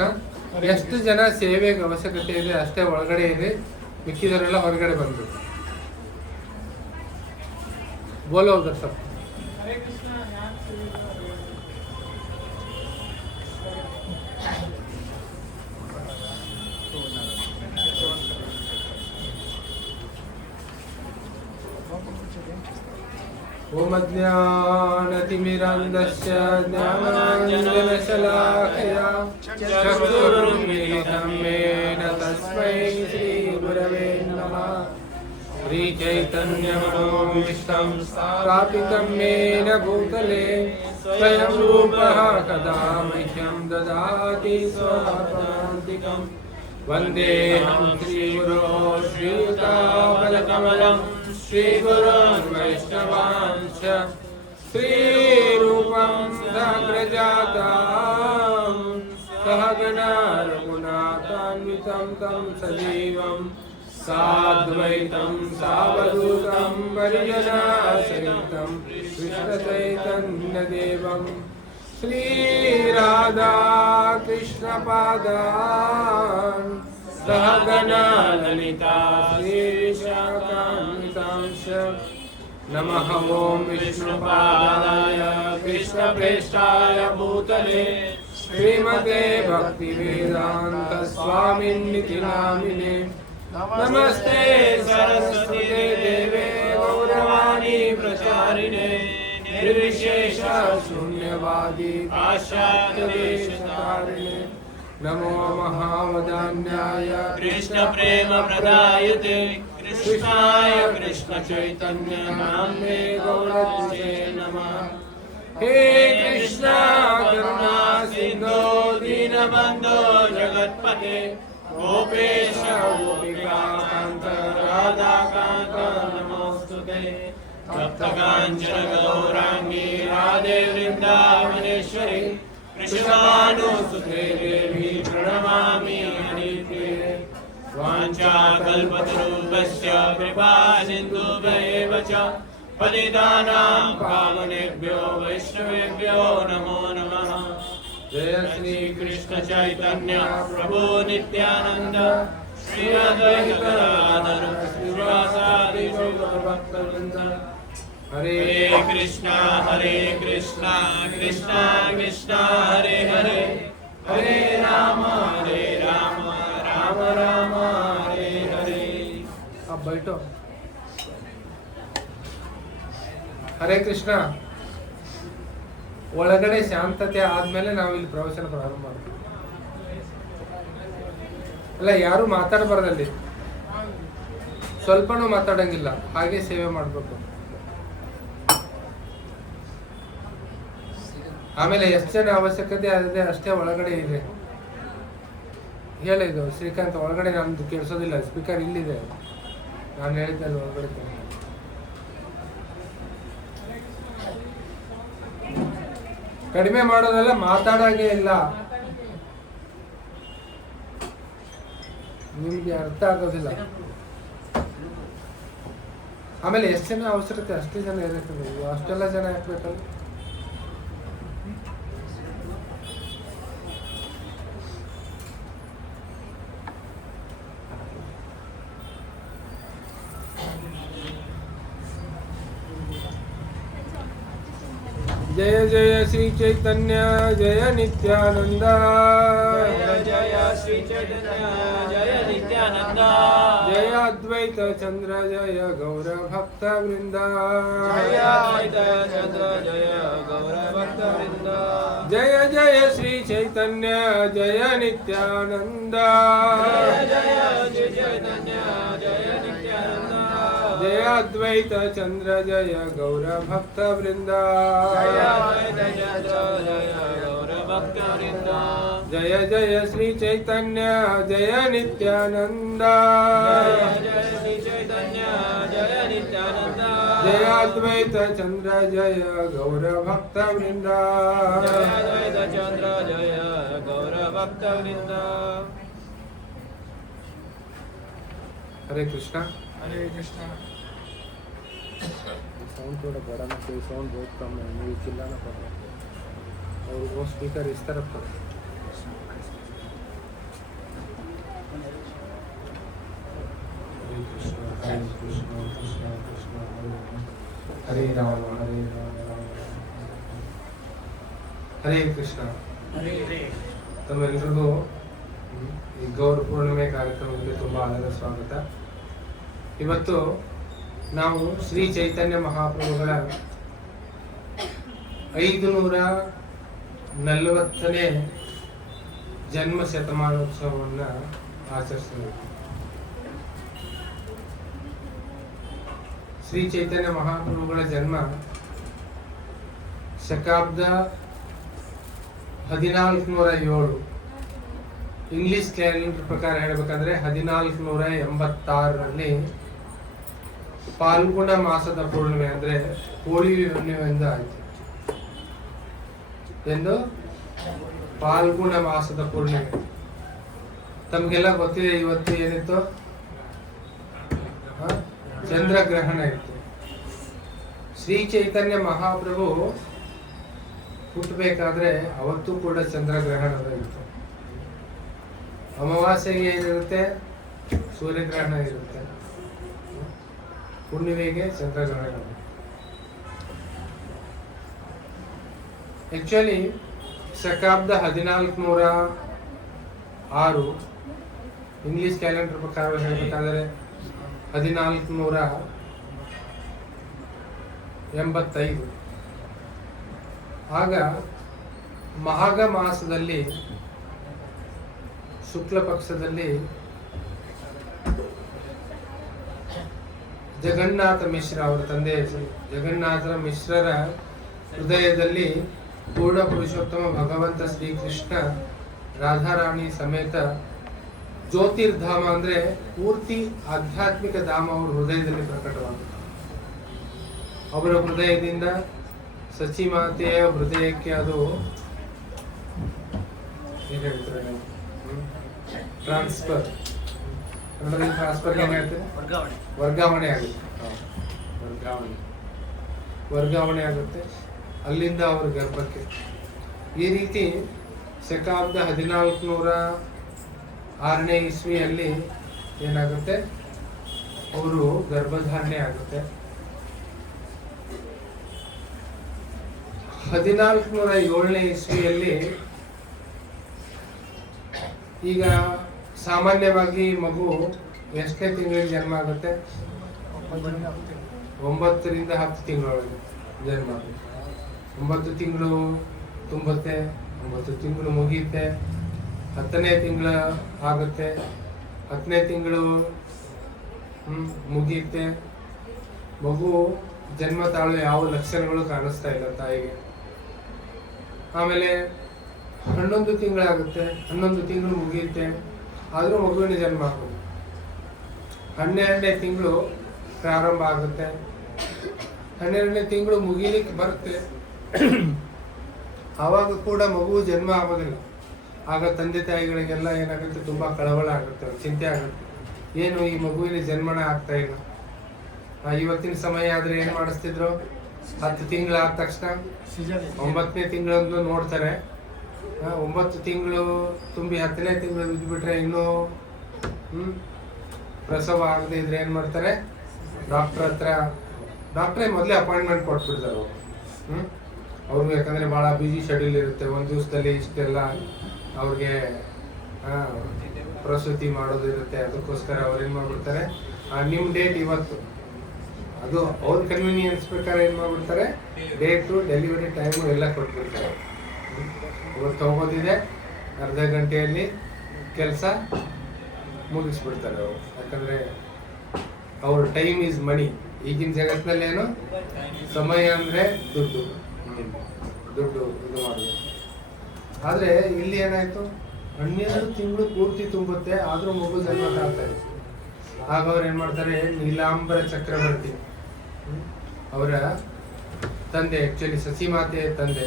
ಕೃಷ್ಣ. ಎಷ್ಟು ಜನ ಸೇವೆಗೆ ಅವಶ್ಯಕತೆ ಇದೆ ಅಷ್ಟೇ ಒಳಗಡೆ ಇದೆ, ಮಿಕ್ಕಿದವರೆಲ್ಲ ಹೊರಗಡೆ ಬಂದ್ಬಿಟ್ಟು ಬೋಲೋ ಉಧರ್ ಸರ್. ओम अज्ञानतिमिरन्धस्य ज्ञानाञ्जनशलाकया चक्षुरुन्मीलितं येन तस्मै श्रीगुरवे नमः. श्रीचैतन्यमनोभीष्टं स्थापितं येन भूतले स्वयं रूपः कदा मह्यं ददाति स्वपदान्तिकम्. वन्देऽहं श्रीगुरो श्रीयुताफलकमलं श्रीगुरोन् वैष्णवांश्च श्रीरूपं साग्रजातां सहगणा रघुनाथान्वितं तं सजीवं साद्वैतं सावधूतं परिजनसहितं कृष्णचैतन्यदेवं श्रीराधा कृष्णपादान् सहगणा ललिता श्रीविशाखान्वितांश्च. नमः ओं विष्णुपादाय कृष्णप्रेष्ठाय भूतले श्रीमते भक्तिवेदान्त स्वामिन्निति नामिने. नमस्ते सरस्वते देवे गौरवाणी प्रचारिणे निर्विशेष शून्यवादी पाश्चात्यदेशतारिणे. नमो महावदान्याय कृष्ण प्रेम प्रदायते कृष्णाय कृष्ण चैतन्य नाम्ने गौरत्से नमः. हे कृष्णा करुणा सिंधो दीनबन्धो जगत्पते गोपेश गोपिका कान्त राधाकान्त नमोस्तुते. तप्तकाञ्चन गौराङ्गी राधे वृन्दावनेश्वरी कृष्णानुसुते देवी प्रणमामि हरिप्रिये. वाञ्छाकल्पतरुभ्यश्च कृपा सिन्धुभ्येव च पतितानां पावनेभ्यो वैष्णवेभ्यो नमो नमः. जय श्री कृष्ण चैतन्य प्रभु नित्यानंद श्री अद्वैत गदाधर श्रीवासादि गौरभक्तवृन्द. हरे कृष्णा कृष्णा कृष्णा हरे हरे हरे राम राम राम हरे हरे. अब बैठो. हरे कृष्ण. ಒಳಗಡೆ ಶಾಂತತೆ ಆದ್ಮೇಲೆ ನಾವು ಇಲ್ಲಿ ಪ್ರವಚನ ಪ್ರಾರಂಭ ಮಾಡ್ತೀವಿ. ಅಲ್ಲ, ಯಾರು ಮಾತಾಡಬಾರ್ದಲ್ಲಿ, ಸ್ವಲ್ಪನೂ ಮಾತಾಡಂಗಿಲ್ಲ, ಹಾಗೆ ಸೇವೆ ಮಾಡಬೇಕು. ಆಮೇಲೆ ಎಷ್ಟು ಜನ ಅವಶ್ಯಕತೆ ಆಗಿದೆ ಅಷ್ಟೇ ಒಳಗಡೆ ಇದೆ. ಹೇಳಿದ್ದು ಶ್ರೀಕಾಂತ್, ಒಳಗಡೆ ನಮ್ದು ಕೇಳಿಸೋದಿಲ್ಲ, ಸ್ಪೀಕರ್ ಇಲ್ಲಿದೆ, ನಾನು ಹೇಳಿದ್ದಲ್ಲ ಒಳಗಡೆ. ಕಡಿಮೆ ಮಾಡೋದೆಲ್ಲ ಮಾತಾಡಾಗೆ ಇಲ್ಲ, ನಿಮ್ಗೆ ಅರ್ಥ ಆಗೋದಿಲ್ಲ. ಆಮೇಲೆ ಎಷ್ಟು ಜನ ಅವಶ್ಯಕತೆ ಅಷ್ಟೇ ಜನ ಇರಬೇಕು, ಅಷ್ಟೆಲ್ಲ ಜನ ಹಾಕ್ಬೇಕಲ್ಲ. जय जय श्री चैतन्य जय नित्यानंद. जय जय श्री चैतन्य जय नित्यानंद. जय अद्वैत चंद्र जय गौर भक्त वृंद. जय अद्वैत चंद्र जय गौर भक्त वृंद. जय जय श्री चैतन्य जय नित्यानंद. जय जय श्री चैतन्य जय नित्यानंद. जय अद्वैत चंद्र जय गौर भक्त वृंद. जय अद्वैत चंद्र जय गौर भक्त वृंद. जय जय श्री चैतन्य जय नित्यानंद. जय जय श्री चैतन्य जय नित्यानंद. जय अद्वैत चंद्र जय गौर भक्त वृंद. जय अद्वैत चंद्र जय गौर भक्त वृंद. हरे कृष्णा. हरे कृष्णा. साउंड थोड़ा बड़ा ना, कोई साउंड बहुत कम है, मुझे चिल्लाना पड़ रहा है. और वो स्पीकर इस तरफ पर ಕೃಷ್ಣ ಕೃಷ್ಣ ಕೃಷ್ಣ ಹರೇ ರಾಮ ಹರೇ ರಾಮ ರಾಮ ಹರೇ ಕೃಷ್ಣ. ತಮ್ಮೆಲ್ಲರಿಗೂ ಈ ಗೌರ ಪೂರ್ಣಿಮೆ ಕಾರ್ಯಕ್ರಮಕ್ಕೆ ತುಂಬ ಆನಂದ ಸ್ವಾಗತ. ಇವತ್ತು ನಾವು ಶ್ರೀ ಚೈತನ್ಯ ಮಹಾಪ್ರಭುಗಳ 540ನೇ ಜನ್ಮ ಶತಮಾನೋತ್ಸವವನ್ನು ಆಚರಿಸಿದ್ದೇವೆ. ಶ್ರೀ ಚೈತನ್ಯ ಮಹಾಪ್ರಭುಗಳ ಜನ್ಮ ಶಕಾಬ್ದ 1407, ಇಂಗ್ಲಿಷ್ ಕ್ಯಾಲೆಂಡರ್ ಪ್ರಕಾರ ಹೇಳಬೇಕಂದ್ರೆ 1486ರಲ್ಲಿ ಪಾಲ್ಗುಣ ಮಾಸದ ಪೂರ್ಣಿಮೆ ಅಂದ್ರೆ ಹೋಳಿ ಹುಣ್ಣಿಮೆಯಿಂದ ಆಯ್ತು. ಎಂದು ಪಾಲ್ಗುಣ ಮಾಸದ ಪೂರ್ಣಿಮೆ. ತಮಗೆಲ್ಲ ಗೊತ್ತಿದೆ, ಇವತ್ತು ಏನಿತ್ತು, ಚಂದ್ರಗ್ರಹಣ ಇತ್ತು. ಶ್ರೀ ಚೈತನ್ಯ ಮಹಾಪ್ರಭು ಹುಟ್ಟಬೇಕಾದ್ರೆ ಅವತ್ತು ಕೂಡ ಚಂದ್ರಗ್ರಹಣ ಇತ್ತು. ಅಮಾವಾಸ್ಯೆಗೆ ಏನಿರುತ್ತೆ, ಸೂರ್ಯಗ್ರಹಣ ಇರುತ್ತೆ, ಹುಣ್ಣಿಮೆಗೆ ಚಂದ್ರಗ್ರಹಣ. ಆಕ್ಚುಲಿ ಶಕಾಬ್ದ 1406, ಇಂಗ್ಲಿಷ್ ಕ್ಯಾಲೆಂಡರ್ ಪ್ರಕಾರ ಹೇಳಬೇಕಾದ್ರೆ 1485. ಆಗ ಮಾಘ ಮಾಸದಲ್ಲಿ ಶುಕ್ಲ ಪಕ್ಷದಲ್ಲಿ ಜಗನ್ನಾಥ ಮಿಶ್ರ, ಅವರ ತಂದೆ ಜಗನ್ನಾಥ ಮಿಶ್ರರ ಹೃದಯದಲ್ಲಿ ಪೂರ್ಣ ಪುರುಷೋತ್ತಮ ಭಗವಂತ ಶ್ರೀಕೃಷ್ಣ ರಾಧಾರಾಣಿ ಸಮೇತ ಜ್ಯೋತಿರ್ಧಾಮ ಅಂದ್ರೆ ಪೂರ್ತಿ ಆಧ್ಯಾತ್ಮಿಕ ಧಾಮ ಅವರ ಹೃದಯದಲ್ಲಿ ಪ್ರಕಟವಾಗುತ್ತೆ. ಅವರ ಹೃದಯದಿಂದ ಸಚಿಮಾತೆಯ ಹೃದಯಕ್ಕೆ ಅದು ಏನ್ ಹೇಳ್ತಾರೆ, ಟ್ರಾನ್ಸ್ಫರ್ ಏನಾಗುತ್ತೆ, ವರ್ಗಾವಣೆ ಆಗುತ್ತೆ. ವರ್ಗಾವಣೆ ಆಗುತ್ತೆ ಅಲ್ಲಿಂದ ಅವರ ಗರ್ಭಕ್ಕೆ. ಈ ರೀತಿ ಶಕಾಬ್ದ 1406ನೇ ಇಸ್ವಿಯಲ್ಲಿ ಏನಾಗುತ್ತೆ, ಅವರು ಗರ್ಭಧಾರಣೆ ಆಗುತ್ತೆ. 1407ನೇ ಇಸ್ವಿಯಲ್ಲಿ ಈಗ ಸಾಮಾನ್ಯವಾಗಿ ಮಗು ಎಷ್ಟನೇ ತಿಂಗಳಿಗೆ ಜನ್ಮ ಆಗುತ್ತೆ, 9 ರಿಂದ 10 ತಿಂಗಳೊಳಗೆ ಜನ್ಮ ಆಗುತ್ತೆ. 9 ತಿಂಗಳು ತುಂಬುತ್ತೆ, 9 ತಿಂಗಳು ಮುಗಿಯುತ್ತೆ, 10ನೇ ತಿಂಗಳು ಆಗುತ್ತೆ, 10ನೇ ತಿಂಗಳು ಮುಗಿಯುತ್ತೆ. ಮಗು ಜನ್ಮ ತಾಳು ಯಾವ ಲಕ್ಷಣಗಳು ಕಾಣಿಸ್ತಾ ಇಲ್ಲ ತಾಯಿಗೆ. ಆಮೇಲೆ 11 ತಿಂಗಳಾಗುತ್ತೆ, 11 ತಿಂಗಳು ಮುಗಿಯುತ್ತೆ, ಆದರೂ ಮಗುವಿನ ಜನ್ಮ ಆಗುತ್ತೆ. 12ನೇ ತಿಂಗಳು ಪ್ರಾರಂಭ ಆಗುತ್ತೆ, 12ನೇ ತಿಂಗಳು ಮುಗಿಲಿಕ್ಕೆ ಬರುತ್ತೆ. ಆವಾಗ ಕೂಡ ಮಗು ಜನ್ಮ ಆಗೋದಿಲ್ಲ. ಆಗ ತಂದೆ ತಾಯಿಗಳಿಗೆಲ್ಲ ಏನಾಗುತ್ತೆ, ತುಂಬಾ ಕಳವಳ ಆಗುತ್ತೆ, ಚಿಂತೆ ಆಗುತ್ತೆ. ಏನು ಈ ಮಗುವಿನ ಜನ್ಮನ ಆಗ್ತಾ ಇಲ್ಲ. ಇವತ್ತಿನ ಸಮಯ ಆದ್ರೆ ಏನ್ ಮಾಡಿಸ್ತಿದ್ರು, 10 ತಿಂಗಳಾದ ತಕ್ಷಣ 9ನೇ ತಿಂಗಳಂದು ನೋಡ್ತಾರೆ. 9 ತಿಂಗಳು ತುಂಬಿ 10ನೇ ತಿಂಗಳು ಬಿದ್ದುಬಿಟ್ರೆ ಇನ್ನೂ ಪ್ರಸವ ಆಗದೆ ಇದ್ರೆ ಏನ್ ಮಾಡ್ತಾರೆ, ಡಾಕ್ಟ್ರೇ ಮೊದಲೇ ಅಪಾಯಿಂಟ್ಮೆಂಟ್ ಕೊಟ್ಬಿಡ್ತಾರೆ ಅವರು. ಅವ್ರಿಗೆ ಯಾಕಂದ್ರೆ ಬಹಳ ಬಿಜಿ ಶೆಡ್ಯೂಲ್ ಇರುತ್ತೆ, ಒಂದ್ ದಿವಸದಲ್ಲಿ ಇಷ್ಟೆಲ್ಲ ಅವ್ರಿಗೆ ಪ್ರಸೂತಿ ಮಾಡೋದು ಇರುತ್ತೆ. ಅದಕ್ಕೋಸ್ಕರ ಅವ್ರು ಏನ್ ಮಾಡ್ಬಿಡ್ತಾರೆ, ನಿಮ್ ಡೇಟ್ ಇವತ್ತು, ಅದು ಅವ್ರ ಕನ್ವೀನಿಯನ್ಸ್ ಪ್ರಕಾರ ಏನ್ ಮಾಡ್ಬಿಡ್ತಾರೆ, ಡೇಟು ಡೆಲಿವರಿ ಟೈಮು ಎಲ್ಲ ಕೊಟ್ಬಿಡ್ತಾರೆ. ಇವತ್ತು ಹೋಗೋದಿದೆ, ಅರ್ಧ ಗಂಟೆಯಲ್ಲಿ ಕೆಲಸ ಮುಗಿಸ್ಬಿಡ್ತಾರೆ ಅವರು. ಯಾಕಂದ್ರೆ ಅವ್ರ ಟೈಮ್ ಈಸ್ ಮನಿ. ಈಗಿನ ಜಗತ್ತಿನಲ್ಲಿ ಏನು, ಸಮಯ ಅಂದ್ರೆ ದುಡ್ಡು ಇದು ಮಾಡೋದು. ಆದ್ರೆ ಇಲ್ಲಿ ಏನಾಯ್ತು, 12 ತಿಂಗಳು ಪೂರ್ತಿ ತುಂಬುತ್ತೆ, ಆದ್ರೂ ಮಗು ಜನ್ಮ ತಾಳ್ತಾ ಇದೆ. ಆಗ ಅವ್ರು ಏನ್ ಮಾಡ್ತಾರೆ, ನೀಲಾಂಬರ ಚಕ್ರವರ್ತಿ ಅವರ ತಂದೆ, ಆಕ್ಚುಲಿ ಸಚಿಮಾತೆಯ ತಂದೆ,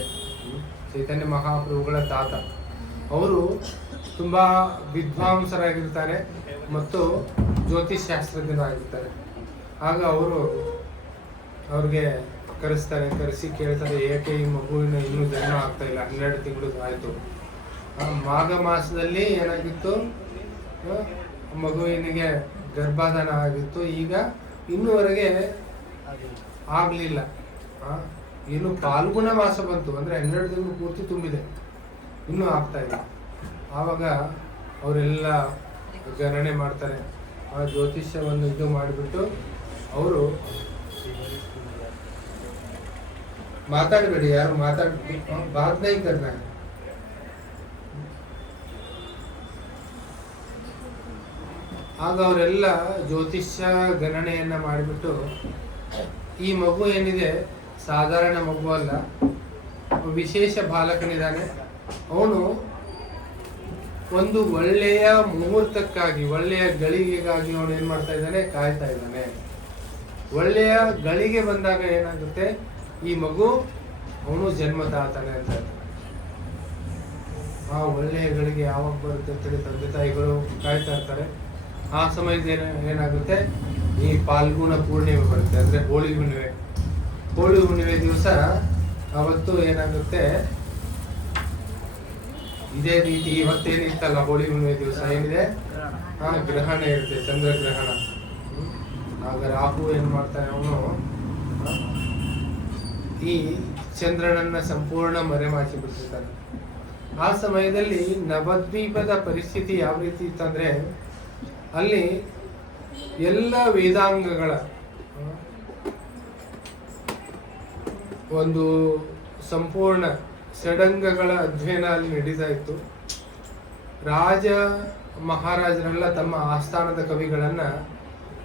ಚೈತನ್ಯ ಮಹಾಪ್ರಭುಗಳ ತಾತ, ಅವರು ತುಂಬಾ ವಿದ್ವಾಂಸರಾಗಿರ್ತಾರೆ ಮತ್ತು ಜ್ಯೋತಿಷ್ ಶಾಸ್ತ್ರಜ್ಞರಾಗಿರ್ತಾರೆ. ಆಗ ಅವ್ರಿಗೆ ಕರೆಸಿ ಕೇಳ್ತಾರೆ, ಏಕೆ ಈ ಮಗುವಿನ ಇನ್ನೂ ಜನ್ಮ ಆಗ್ತಾ ಇಲ್ಲ, 12 ತಿಂಗಳು ಆಯ್ತು. ಮಾಘ ಮಾಸದಲ್ಲಿ ಏನಾಗಿತ್ತು, ಮಗುವಿನಿಗೆ ಗರ್ಭಾಧಾನ ಆಗಿತ್ತು. ಈಗ ಇನ್ನುವರೆಗೆ ಆಗಲಿಲ್ಲ. ಇನ್ನು ಫಾಲ್ಗುಣ ಮಾಸ ಬಂತು ಅಂದರೆ 12 ತಿಂಗಳು ಪೂರ್ತಿ ತುಂಬಿದೆ, ಇನ್ನೂ ಆಗ್ತಾ ಇಲ್ಲ. ಆವಾಗ ಅವರೆಲ್ಲ ಗಣನೆ ಮಾಡ್ತಾರೆ. ಆ ಜ್ಯೋತಿಷ್ಯವನ್ನು ಇದು ಮಾಡಿಬಿಟ್ಟು ಅವರು ಮಾತಾಡಬೇಡಿ, ಯಾರು ಬಾತ್ ನೈ ಕರ್ನಾ. ಆಗ ಅವರೆಲ್ಲ ಜ್ಯೋತಿಷ್ಯ ಗಣನೆಯನ್ನ ಮಾಡಿಬಿಟ್ಟು ಈ ಮಗು ಏನಿದೆ ಸಾಧಾರಣ ಮಗು ಅಲ್ಲ, ವಿಶೇಷ ಬಾಲಕನಿದ್ದಾನೆ. ಅವನು ಒಂದು ಒಳ್ಳೆಯ ಮುಹೂರ್ತಕ್ಕಾಗಿ, ಒಳ್ಳೆಯ ಗಳಿಗೆಗಾಗಿ ಅವನು ಏನ್ ಮಾಡ್ತಾ ಇದ್ದಾನೆ, ಕಾಯ್ತಾ ಇದ್ದಾನೆ. ಒಳ್ಳೆಯ ಗಳಿಗೆ ಬಂದಾಗ ಏನಾಗುತ್ತೆ, ಈ ಮಗು ಅವನು ಜನ್ಮ ತಾತಾನೆ ಅಂತ ಹೇಳ್ತಾನೆ. ಆ ಒಳ್ಳೆಯ ಗಳಿಗೆ ಯಾವಾಗ ಬರುತ್ತೆ ಅಂತೇಳಿ ತಂದೆ ತಾಯಿಗಳು ಕಾಯ್ತಾ ಇರ್ತಾರೆ. ಆ ಸಮಯದ ಏನಾಗುತ್ತೆ, ಈ ಫಾಲ್ಗುಣ ಪೂರ್ಣಿಮೆ ಬರುತ್ತೆ, ಅಂದ್ರೆ ಹೋಳಿ ಹುಣ್ಣಿಮೆ. ಹೋಳಿ ಹುಣ್ಣಿಮೆ ದಿವಸ ಅವತ್ತು ಏನಾಗುತ್ತೆ, ಇದೇ ರೀತಿ ಇವತ್ತೇನಿತ್ತಲ್ಲ ಹೋಳಿ ಹುಣ್ಣಿಮೆ ದಿವಸ ಏನಿದೆ, ಗ್ರಹಣ ಇರುತ್ತೆ, ಚಂದ್ರಗ್ರಹಣ. ಆಗ ರಾಹು ಏನ್ ಮಾಡ್ತಾನೆ, ಅವನು ಈ ಚಂದ್ರನನ್ನ ಸಂಪೂರ್ಣ ಮರೆಮಾಚಿ ಬಿಟ್ಟಿರ್ತಾನೆ. ಆ ಸಮಯದಲ್ಲಿ ನವದ್ವೀಪದ ಪರಿಸ್ಥಿತಿ ಯಾವ ರೀತಿ ಇತ್ತಂದ್ರೆ, ಅಲ್ಲಿ ಎಲ್ಲ ವೇದಾಂಗಗಳ ಒಂದು ಸಂಪೂರ್ಣ ಷಡಂಗಗಳ ಅಧ್ಯಯನ ಅಲ್ಲಿ ನಡೀತಾ ಇತ್ತು. ರಾಜ ಮಹಾರಾಜರೆಲ್ಲ ತಮ್ಮ ಆಸ್ಥಾನದ ಕವಿಗಳನ್ನ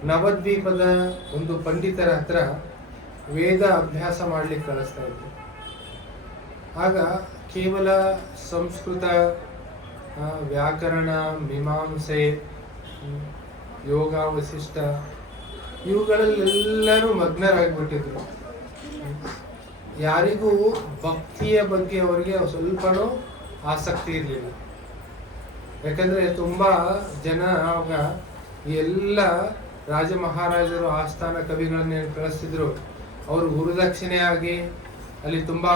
ನವದ್ವೀಪದ ಒಂದು ಪಂಡಿತರ ಹತ್ರ ವೇದ ಅಭ್ಯಾಸ ಮಾಡ್ಲಿಕ್ಕೆ ಕಳಿಸ್ತಾ ಇದ್ರು. ಆಗ ಕೇವಲ ಸಂಸ್ಕೃತ, ವ್ಯಾಕರಣ, ಮೀಮಾಂಸೆ, ಯೋಗ, ವಸಿಷ್ಠ ಇವುಗಳಲ್ಲೆಲ್ಲರೂ ಮಗ್ನರಾಗಿಬಿಟ್ಟಿದ್ರು. ಯಾರಿಗೂ ಭಕ್ತಿಯ ಬಗ್ಗೆ ಅವರಿಗೆ ಸ್ವಲ್ಪನೂ ಆಸಕ್ತಿ ಇರಲಿಲ್ಲ. ಯಾಕಂದ್ರೆ ತುಂಬಾ ಜನ ಆವಾಗ ಎಲ್ಲ ರಾಜ ಮಹಾರಾಜರು ಆಸ್ಥಾನ ಕವಿಗಳನ್ನ ಕಳಿಸ್ತಿದ್ರು. ಅವರು ಗುರುದಕ್ಷಿಣೆ ಆಗಿ ಅಲ್ಲಿ ತುಂಬಾ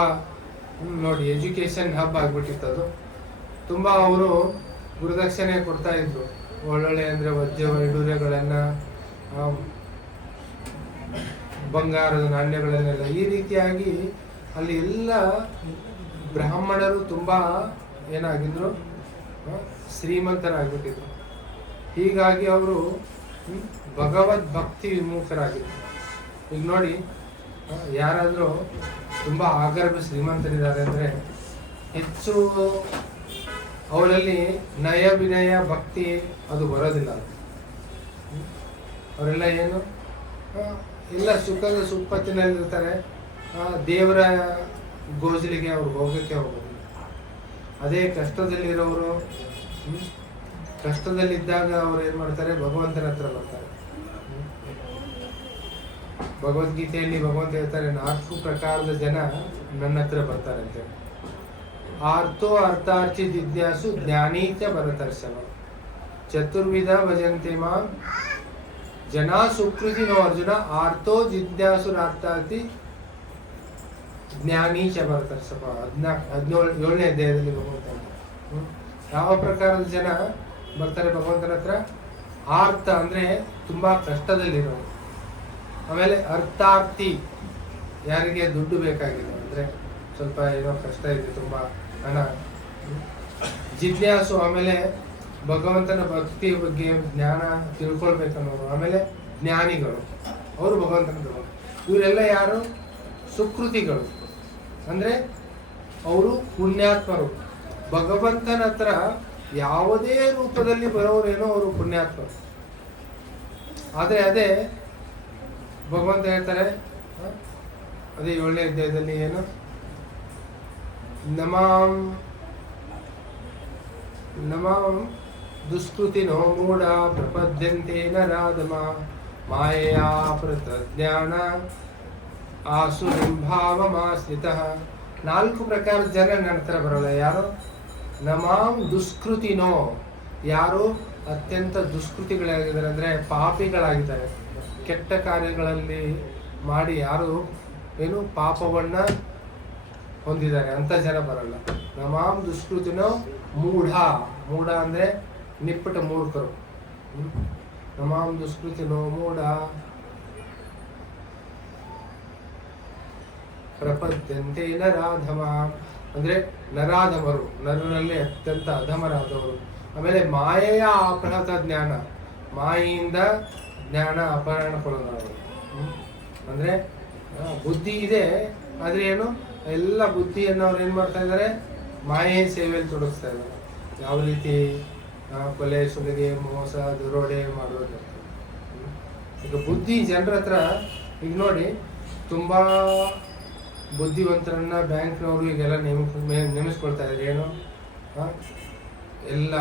ನೋಡಿ ಎಜುಕೇಶನ್ ಹಬ್ ಆಗ್ಬಿಟ್ಟಿತ್ತು ಅದು. ತುಂಬಾ ಅವರು ಗುರುದಕ್ಷಿಣೆ ಕೊಡ್ತಾ ಇದ್ರು. ಒಳ್ಳೊಳ್ಳೆ ಅಂದ್ರೆ ವಜ್ರ ವೈಡೂರ್ಯಗಳನ್ನ, ಬಂಗಾರದ ನಾಣ್ಯಗಳನ್ನೆಲ್ಲ ಈ ರೀತಿಯಾಗಿ ಅಲ್ಲಿ ಎಲ್ಲ ಬ್ರಾಹ್ಮಣರು ತುಂಬಾ ಏನಾಗಿದ್ರು, ಶ್ರೀಮಂತರಾಗ್ಬಿಟ್ಟಿದ್ರು. ಹೀಗಾಗಿ ಅವರು ಭಗವದ್ ಭಕ್ತಿ ವಿಮುಖರಾಗಿದ್ರು. ಈಗ ನೋಡಿ, ಯಾರಾದ್ರೂ ತುಂಬಾ ಆಗರ್ಭ ಶ್ರೀಮಂತರಿದ್ದಾರೆ ಅಂದ್ರೆ ಹೆಚ್ಚು ಅವರಲ್ಲಿ ನಯ ವಿನಯ ಭಕ್ತಿ ಅದು ಬರೋದಿಲ್ಲ. ಅವರೆಲ್ಲ ಏನು ಎಲ್ಲ ಸುಖದ ಸುಪ್ಪತ್ತಿನಲ್ಲಿರ್ತಾರೆ. ದೇವರ ಗೋಜಲಿಗೆ ಅವ್ರು ಹೋಗಕ್ಕೆ ಹೋಗೋದಿಲ್ಲ. ಅದೇ ಕಷ್ಟದಲ್ಲಿರೋರು, ಕಷ್ಟದಲ್ಲಿದ್ದಾಗ ಅವ್ರು ಏನ್ ಮಾಡ್ತಾರೆ, ಭಗವಂತನ ಹತ್ರ ಬರ್ತಾರೆ. ಭಗವದ್ಗೀತೆಯಲ್ಲಿ ಭಗವಂತ ಹೇಳ್ತಾರೆ, 4 ಪ್ರಕಾರದ ಜನ ನನ್ನ ಹತ್ರ ಬರ್ತಾರೆ ಅಂತ. ಆರ್ತೋ ಅರ್ಥಾರ್ಥಿ ಜಿಜ್ಞಾಸು ಜ್ಞಾನೀಚ ಭರತರ್ಷಭ ಚತುರ್ವಿಧ ಭಜಂತೆ ಮಾಂ ಜನಾ ಸುಕೃತಿನೋ ಅರ್ಜುನ ಆರ್ತೋ ಜಿಜ್ಞಾಸುರಾರ್ಥಾರ್ಥಿ ಜ್ಞಾನೀಚ ಭರತರ್ಷಭ. 17ನೇ ಅಧ್ಯಾಯದಲ್ಲಿ ಭಗವಂತ ಯಾವ ಪ್ರಕಾರದ ಜನ ಬರ್ತಾರೆ ಭಗವಂತನ ಹತ್ರ? ಆರ್ತ ಅಂದ್ರೆ ತುಂಬಾ ಕಷ್ಟದಲ್ಲಿರೋರು. ಆಮೇಲೆ ಅರ್ಥಾರ್ಥಿ, ಯಾರಿಗೆ ದುಡ್ಡು ಬೇಕಾಗಿದೆ ಅಂದ್ರೆ ಸ್ವಲ್ಪ ಏನೋ ಕಷ್ಟ ಇದೆ, ತುಂಬಾ ಹಣ. ಜಿಜ್ಞಾಸು, ಆಮೇಲೆ ಭಗವಂತನ ಭಕ್ತಿ ಬಗ್ಗೆ ಜ್ಞಾನ ತಿಳ್ಕೊಳ್ಬೇಕನ್ನೋರು. ಆಮೇಲೆ ಜ್ಞಾನಿಗಳು, ಅವರು ಭಗವಂತನ. ಇವರೆಲ್ಲ ಯಾರು? ಸುಕೃತಿಗಳು, ಅಂದ್ರೆ ಅವರು ಪುಣ್ಯಾತ್ಮರು. ಭಗವಂತನ ಹತ್ರ ಯಾವುದೇ ರೂಪದಲ್ಲಿ ಬರೋರೇನೋ ಅವರು ಪುಣ್ಯಾತ್ಮರು. ಆದ್ರೆ ಅದೇ ಭಗವಂತ ಹೇಳ್ತಾರೆ, ಅದೇ 7ನೇ ಅಧ್ಯಾಯದಲ್ಲಿ ಏನು, ನಮಾಂ ದುಷ್ಕೃತಿನೋ ಮೂಢ ಪ್ರಪದ್ಯಂತೆ ನರಾಧಮ ಮಾಯಾ ಪ್ರತಜ್ಞಾನ ಆಸುರಿಂಭಾವಮಾಶ್ರಿತಃ. 4 ಪ್ರಕಾರದ ಜನ ನನ್ನ ಹತ್ರ ಬರೋಲ್ಲ. ಯಾರು? ನಮಾಂ ದುಷ್ಕೃತಿನೋ, ಯಾರು ಅತ್ಯಂತ ದುಷ್ಕೃತಿಗಳಾಗಿದ್ದಾರೆ ಅಂದ್ರೆ ಪಾಪಿಗಳಾಗಿದ್ದಾರೆ, ಕೆಟ್ಟ ಕಾರ್ಯಗಳಲ್ಲಿ ಮಾಡಿ ಯಾರು ಏನು ಪಾಪವನ್ನ ಹೊಂದಿದ್ದಾರೆ ಅಂತ ಜನ ಬರಲ್ಲ. ನಮಾಂ ದುಷ್ಕೃತಿನೋ ಮೂಢ, ಮೂಢ ಅಂದ್ರೆ ನಿಪ್ಪಟ ಮೂರ್ಖರು. ನಮಾಂ ದುಷ್ಕೃತಿನೋ ಮೂಢ ಪ್ರಪದ್ಯಂತೆ ನರಾಧಮ ಅಂದ್ರೆ ನರಾಧಮರು, ನರರಲ್ಲಿ ಅತ್ಯಂತ ಅಧಮರಾದವರು. ಆಮೇಲೆ ಮಾಯೆಯ ಅಪಹೃತ ಜ್ಞಾನ, ಮಾಯೆಯಿಂದ ಜ್ಞಾನ ಅಪಹರಣಗೊಳ್ಳದವರು. ಅಂದ್ರೆ ಬುದ್ಧಿ ಇದೆ ಆದ್ರೆ ಏನು, ಎಲ್ಲ ಬುದ್ಧಿಯನ್ನು ಅವ್ರು ಏನ್ ಮಾಡ್ತಾ ಇದ್ದಾರೆ, ಮಾಯೆ ಸೇವೆಯಲ್ಲಿ ತೊಡಗಿಸ್ತಾ ಇದ್ದಾರೆ. ಯಾವ ರೀತಿ ಕೊಲೆ, ಸುಲಿಗೆ, ಮೋಸ, ದುರೋಡೆ ಮಾಡೋದು. ಈಗ ಬುದ್ಧಿ ಜನರ ಹತ್ರ, ಈಗ ನೋಡಿ ತುಂಬಾ ಬುದ್ಧಿವಂತರನ್ನ ಬ್ಯಾಂಕ್ನವರು ಈಗೆಲ್ಲ ನೇಮಿಸ್ಕೊಳ್ತಾ ಇದ್ದಾರೆ. ಏನು ಎಲ್ಲ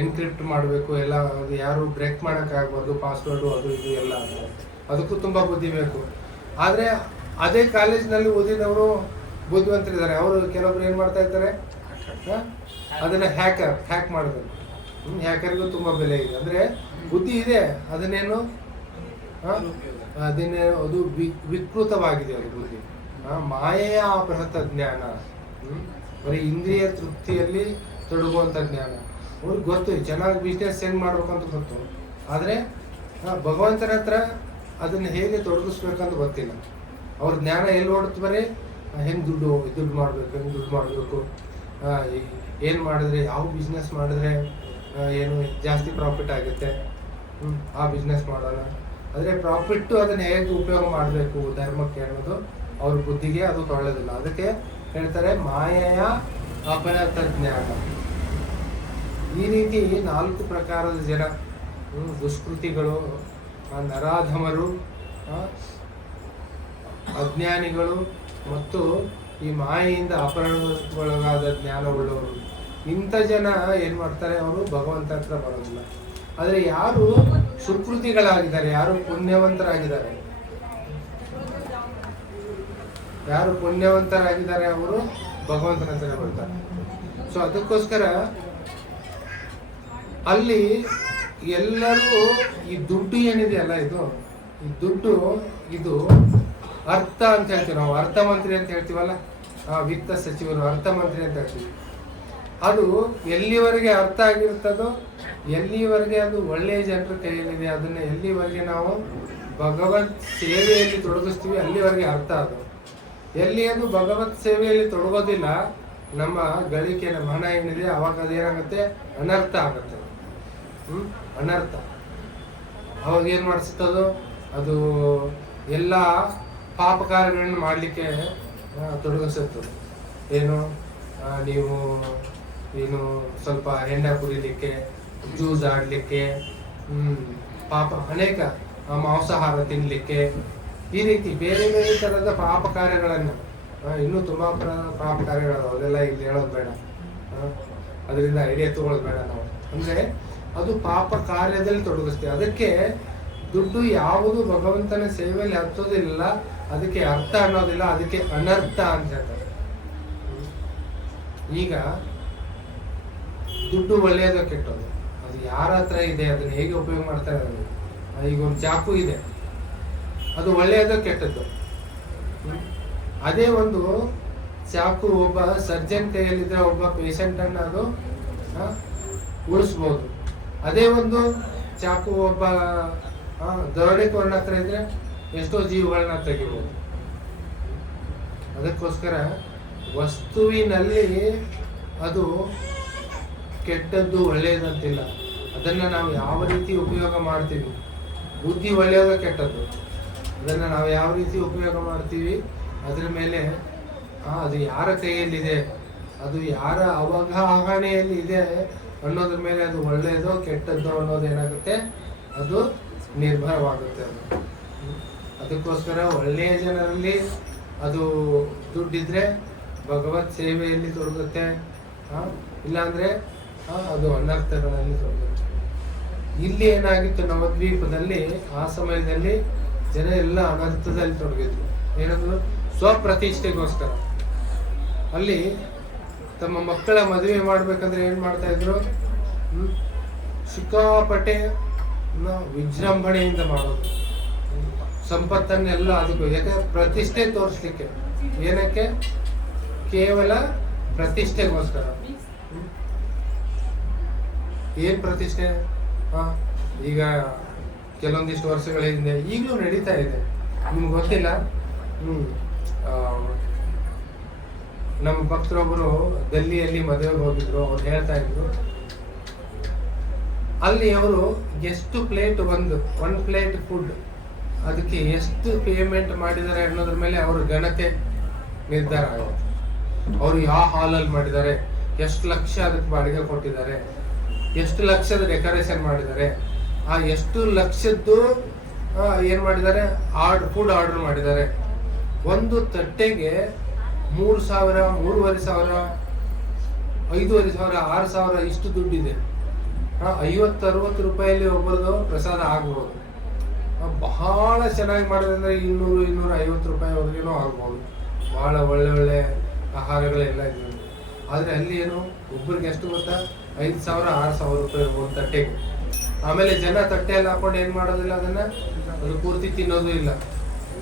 ಎನ್ಕ್ರಿಪ್ಟ್ ಮಾಡಬೇಕು, ಎಲ್ಲ ಅದು ಯಾರು ಬ್ರೇಕ್ ಮಾಡೋಕ್ಕಾಗ್ಬಾರ್ದು, ಪಾಸ್ವರ್ಡು ಅದು ಇದು ಎಲ್ಲ. ಅದಕ್ಕೂ ತುಂಬ ಬುದ್ಧಿ ಬೇಕು. ಆದರೆ ಅದೇ ಕಾಲೇಜ್ನಲ್ಲಿ ಓದಿದವರು ಬುದ್ಧಿವಂತರಿದ್ದಾರೆ. ಅವರು ಕೆಲವೊಬ್ರು ಏನು ಮಾಡ್ತಾ ಇರ್ತಾರೆ, ಅದನ್ನು ಹ್ಯಾಕ್ ಮಾಡಿದ್ರು. ಹ್ಯಾಕರ್ಗೂ ತುಂಬ ಬೆಲೆ ಇದೆ. ಅಂದರೆ ಬುದ್ಧಿ ಇದೆ, ಅದನ್ನೇನು ಅದು ವಿಕೃತವಾಗಿದೆ ಅದು ಬುದ್ಧಿ. ಮಾಯೆಯ ಅಪಹೃತ ಜ್ಞಾನ, ಬರೀ ಇಂದ್ರಿಯ ತೃಪ್ತಿಯಲ್ಲಿ ತೊಡಗುವಂಥ ಜ್ಞಾನ. ಅವ್ರಿಗೆ ಗೊತ್ತು ಚೆನ್ನಾಗಿ ಬಿಸ್ನೆಸ್ ಹೆಂಗೆ ಮಾಡ್ಬೇಕು ಅಂತ ಗೊತ್ತು, ಆದರೆ ಭಗವಂತನ ಹತ್ರ ಅದನ್ನು ಹೇಗೆ ತೊಡಗಿಸ್ಬೇಕಂತ ಗೊತ್ತಿಲ್ಲ. ಅವ್ರ ಜ್ಞಾನ ಎಲ್ಲಿ ಓಡುತ್ತೆ, ಬರೀ ಹೆಂಗೆ ದುಡ್ಡು ಮಾಡಬೇಕು, ಏನು ಮಾಡಿದ್ರೆ, ಯಾವ ಬಿಸ್ನೆಸ್ ಮಾಡಿದ್ರೆ ಏನು ಜಾಸ್ತಿ ಪ್ರಾಫಿಟ್ ಆಗುತ್ತೆ, ಆ ಬಿಸ್ನೆಸ್ ಮಾಡೋಣ. ಆದರೆ ಪ್ರಾಫಿಟ್ಟು ಅದನ್ನು ಹೇಗೆ ಉಪಯೋಗ ಮಾಡಬೇಕು ಧರ್ಮಕ್ಕೆ ಅನ್ನೋದು ಅವ್ರ ಬುದ್ಧಿಗೆ ಅದು ತೊಗೊಳ್ಳೋದಿಲ್ಲ. ಅದಕ್ಕೆ ಹೇಳ್ತಾರೆ ಮಾಯೆಯ ಅಪಹೃತ ಜ್ಞಾನ. ಈ ರೀತಿ 4 ಪ್ರಕಾರದ ಜನ, ದುಷ್ಕೃತಿಗಳು, ನರಾಧಮರು, ಅಜ್ಞಾನಿಗಳು ಮತ್ತು ಈ ಮಾಯೆಯಿಂದ ಅಪಹರಣಗೊಳಗಾದ ಜ್ಞಾನವುಳ್ಳವರು. ಇಂಥ ಜನ ಏನ್ ಮಾಡ್ತಾರೆ, ಅವರು ಭಗವಂತ ಹತ್ರ ಬರೋದಿಲ್ಲ. ಆದರೆ ಯಾರು ಸುಕೃತಿಗಳಾಗಿದ್ದಾರೆ, ಯಾರು ಪುಣ್ಯವಂತರಾಗಿದ್ದಾರೆ ಅವರು ಭಗವಂತನ ಹತ್ರ ಬರ್ತಾರೆ. ಸೊ ಅದಕ್ಕೋಸ್ಕರ ಅಲ್ಲಿ ಎಲ್ಲರೂ ಈ ದುಡ್ಡು ಏನಿದೆಯಲ್ಲ, ಈ ದುಡ್ಡು ಇದು ಅರ್ಥ ಅಂತ ಹೇಳ್ತೀವಿ ನಾವು. ಅರ್ಥಮಂತ್ರಿ ಅಂತ ಹೇಳ್ತೀವಲ್ಲ, ವಿತ್ತ ಸಚಿವರು ಅರ್ಥಮಂತ್ರಿ ಅಂತ ಹೇಳ್ತೀವಿ. ಅದು ಎಲ್ಲಿವರೆಗೆ ಅರ್ಥ ಆಗಿರುತ್ತದೋ, ಎಲ್ಲಿವರೆಗೆ ಅದು ಒಳ್ಳೆಯ ಜನರ ಕೈಯಲ್ಲಿದೆ, ಅದನ್ನ ಎಲ್ಲಿವರೆಗೆ ನಾವು ಭಗವತ್ ಸೇವೆಯಲ್ಲಿ ತೊಡಗಿಸ್ತೀವಿ ಅಲ್ಲಿವರೆಗೆ ಅರ್ಥ. ಅದು ಎಲ್ಲಿ ಅದು ಭಗವತ್ ಸೇವೆಯಲ್ಲಿ ತೊಡಗೋದಿಲ್ಲ, ನಮ್ಮ ಗಳಿಕೆ, ನಮ್ಮ ಹಣ ಏನಿದೆ, ಅವಾಗ ಅದೇನಾಗುತ್ತೆ, ಅನರ್ಥ ಆಗುತ್ತೆ. ಅನರ್ಥ. ಅವಾಗ ಏನ್ ಮಾಡಿಸುತ್ತದು, ಅದು ಎಲ್ಲ ಪಾಪ ಕಾರ್ಯಗಳನ್ನು ಮಾಡಲಿಕ್ಕೆ ತೊಡಗಿಸುತ್ತದೆ. ಏನು, ಏನು ಸ್ವಲ್ಪ ಹೆಂಡ ಕುರಿಲಿಕ್ಕೆ, ಜ್ಯೂಸ್ ಆಡ್ಲಿಕ್ಕೆ, ಪಾಪ ಅನೇಕ ಮಾಂಸಾಹಾರ ತಿನ್ಲಿಕ್ಕೆ, ಈ ರೀತಿ ಬೇರೆ ಬೇರೆ ತರದ ಪಾಪ ಕಾರ್ಯಗಳನ್ನು, ಇನ್ನೂ ತುಂಬಾ ಪಾಪ ಕಾರ್ಯಗಳು, ಅದೆಲ್ಲ ಇಲ್ಲಿ ಹೇಳೋದು ಬೇಡ, ಅದರಿಂದ ಐಡಿಯಾ ತಗೊಳ್ಳೋದು ಬೇಡ ನಾವು. ಅಂದ್ರೆ ಅದು ಪಾಪ ಕಾರ್ಯದಲ್ಲಿ ತೊಡಗಿಸ್ತೀವಿ. ಅದಕ್ಕೆ ದುಡ್ಡು ಯಾವುದು ಭಗವಂತನ ಸೇವೆಯಲ್ಲಿ ಹತ್ತೋದಿಲ್ಲ, ಅದಕ್ಕೆ ಅರ್ಥ ಅನ್ನೋದಿಲ್ಲ, ಅದಕ್ಕೆ ಅನರ್ಥ ಅಂತ ಹೇಳ್ತಾರೆ. ಈಗ ದುಡ್ಡು ಒಳ್ಳೆಯದು ಕೆಟ್ಟೋದು, ಅದು ಯಾರ ಹತ್ರ ಇದೆ, ಅದನ್ನ ಹೇಗೆ ಉಪಯೋಗ ಮಾಡ್ತಾರೆ. ಈಗ ಒಂದು ಚಾಕು ಇದೆ, ಅದು ಒಳ್ಳೆಯದು ಕೆಟ್ಟದ್ದು. ಅದೇ ಒಂದು ಚಾಕು ಒಬ್ಬ ಸರ್ಜನ್ ಕೈಯಲ್ಲಿದ್ರೆ ಒಬ್ಬ ಪೇಷಂಟ್ ಅನ್ನ ಅದು ಉಳಿಸ್ಬೋದು. ಅದೇ ಒಂದು ಚಾಕು ಒಬ್ಬ ದರೋಡೆಕೋರನ ಹತ್ರ ಇದ್ರೆ ಎಷ್ಟೋ ಜೀವಗಳನ್ನ ತೆಗಿಬೋದು. ಅದಕ್ಕೋಸ್ಕರ ವಸ್ತುವಿನಲ್ಲಿ ಅದು ಕೆಟ್ಟದ್ದು ಒಳ್ಳೆಯದಂತಿಲ್ಲ, ಅದನ್ನ ನಾವು ಯಾವ ರೀತಿ ಉಪಯೋಗ ಮಾಡ್ತೀವಿ. ಬುದ್ಧಿ ಒಳ್ಳೆಯದು ಕೆಟ್ಟದ್ದು, ಅದನ್ನ ನಾವು ಯಾವ ರೀತಿ ಉಪಯೋಗ ಮಾಡ್ತೀವಿ ಅದ್ರ ಮೇಲೆ, ಅದು ಯಾರ ಕೈಯಲ್ಲಿದೆ, ಅದು ಯಾರ ಅವಗಾಹನೆಯಲ್ಲಿ ಇದೆ ಅನ್ನೋದ್ರ ಮೇಲೆ ಅದು ಒಳ್ಳೆಯದೋ ಕೆಟ್ಟದ್ದೋ ಅನ್ನೋದೇನಾಗುತ್ತೆ, ಅದು ನಿರ್ಭರವಾಗುತ್ತೆ. ಅದಕ್ಕೋಸ್ಕರ ಒಳ್ಳೆಯ ಜನರಲ್ಲಿ ಅದು ದುಡ್ಡಿದ್ರೆ ಭಗವತ್ ಸೇವೆಯಲ್ಲಿ ತೊಡಗುತ್ತೆ, ಇಲ್ಲಾಂದ್ರೆ ಅದು ಅನರ್ಥಗಳಲ್ಲಿ ತೊಡಗುತ್ತೆ. ಇಲ್ಲಿ ಏನಾಗಿತ್ತು, ನವದ್ವೀಪದಲ್ಲಿ ಆ ಸಮಯದಲ್ಲಿ ಜನ ಎಲ್ಲ ಅನರ್ಥದಲ್ಲಿ ತೊಡಗಿದ್ರು. ಏನಂದ್ರು, ಸ್ವಪ್ರತಿಷ್ಠೆಗೋಸ್ಕರ. ಅಲ್ಲಿ ತಮ್ಮ ಮಕ್ಕಳ ಮದುವೆ ಮಾಡ್ಬೇಕಂದ್ರೆ ಏನ್ ಮಾಡ್ತಾ ಇದ್ರು, ಸಿಕ್ಕಾಪಟ್ಟೆ ವಿಜೃಂಭಣೆಯಿಂದ ಮಾಡೋದು, ಸಂಪತ್ತನ್ನೆಲ್ಲ ಅದಕ್ಕೂ. ಯಾಕೆ, ಪ್ರತಿಷ್ಠೆ ತೋರಿಸ್ಲಿಕ್ಕೆ. ಏನಕ್ಕೆ, ಕೇವಲ ಪ್ರತಿಷ್ಠೆಗೋಸ್ಕರ. ಏನ್ ಪ್ರತಿಷ್ಠೆ, ಈಗ ಕೆಲವೊಂದಿಷ್ಟು ವರ್ಷಗಳ ಹಿಂದೆ ಈಗಲೂ ನಡೀತಾ ಇದೆ, ನಿಮ್ಗೆ ಗೊತ್ತಿಲ್ಲ. ನಮ್ಮ ಭಕ್ತರೊಬ್ಬರು ಡೆಲ್ಲಿಯಲ್ಲಿ ಮದುವೆಗೆ ಹೋಗಿದ್ರು. ಅವ್ರು ಹೇಳ್ತಾ ಇದ್ರು, ಅಲ್ಲಿ ಅವರು ಎಷ್ಟು ಪ್ಲೇಟ್ ಒನ್ ಪ್ಲೇಟ್ ಫುಡ್ ಅದಕ್ಕೆ ಎಷ್ಟು ಪೇಮೆಂಟ್ ಮಾಡಿದ್ದಾರೆ ಅನ್ನೋದ್ರ ಮೇಲೆ ಅವ್ರ ಗಣತೆ ನಿರ್ಧಾರ ಆಗುತ್ತೆ. ಅವರು ಯಾವ ಹಾಲಲ್ಲಿ ಮಾಡಿದ್ದಾರೆ, ಎಷ್ಟು ಲಕ್ಷ ಅದಕ್ಕೆ ಬಾಡಿಗೆ ಕೊಟ್ಟಿದ್ದಾರೆ, ಎಷ್ಟು ಲಕ್ಷದ ಡೆಕೋರೇಷನ್ ಮಾಡಿದ್ದಾರೆ, ಆ ಎಷ್ಟು ಲಕ್ಷದ್ದು ಏನು ಮಾಡಿದ್ದಾರೆ, ಫುಡ್ ಆರ್ಡರ್ ಮಾಡಿದ್ದಾರೆ. ಒಂದು ತಟ್ಟೆಗೆ 3,000, 3,500, 5,500, 6,000 ಇಷ್ಟು ದುಡ್ಡಿದೆ. 50-60 ರೂಪಾಯಲ್ಲಿ ಒಬ್ಬರದು ಪ್ರಸಾದ ಆಗ್ಬೋದು. ಬಹಳ ಚೆನ್ನಾಗಿ ಮಾಡಿದ್ರೆ 200-250 ರೂಪಾಯಿವರೆಗೂ ಆಗ್ಬೋದು. ಬಹಳ ಒಳ್ಳೆ ಆಹಾರಗಳೆಲ್ಲ ಇದ್ವು. ಆದರೆ ಅಲ್ಲಿ ಏನು ಒಬ್ಬರಿಗೆ ಎಷ್ಟು ಗೊತ್ತಾ, 5,000-6,000 ರೂಪಾಯಿ ಒಂದು ತಟ್ಟೆಗೆ. ಆಮೇಲೆ ಜನ ತಟ್ಟೆಯಲ್ಲಿ ಹಾಕೊಂಡು ಏನು ಮಾಡೋದಿಲ್ಲ, ಅದು ಪೂರ್ತಿ ತಿನ್ನೋದು ಇಲ್ಲ.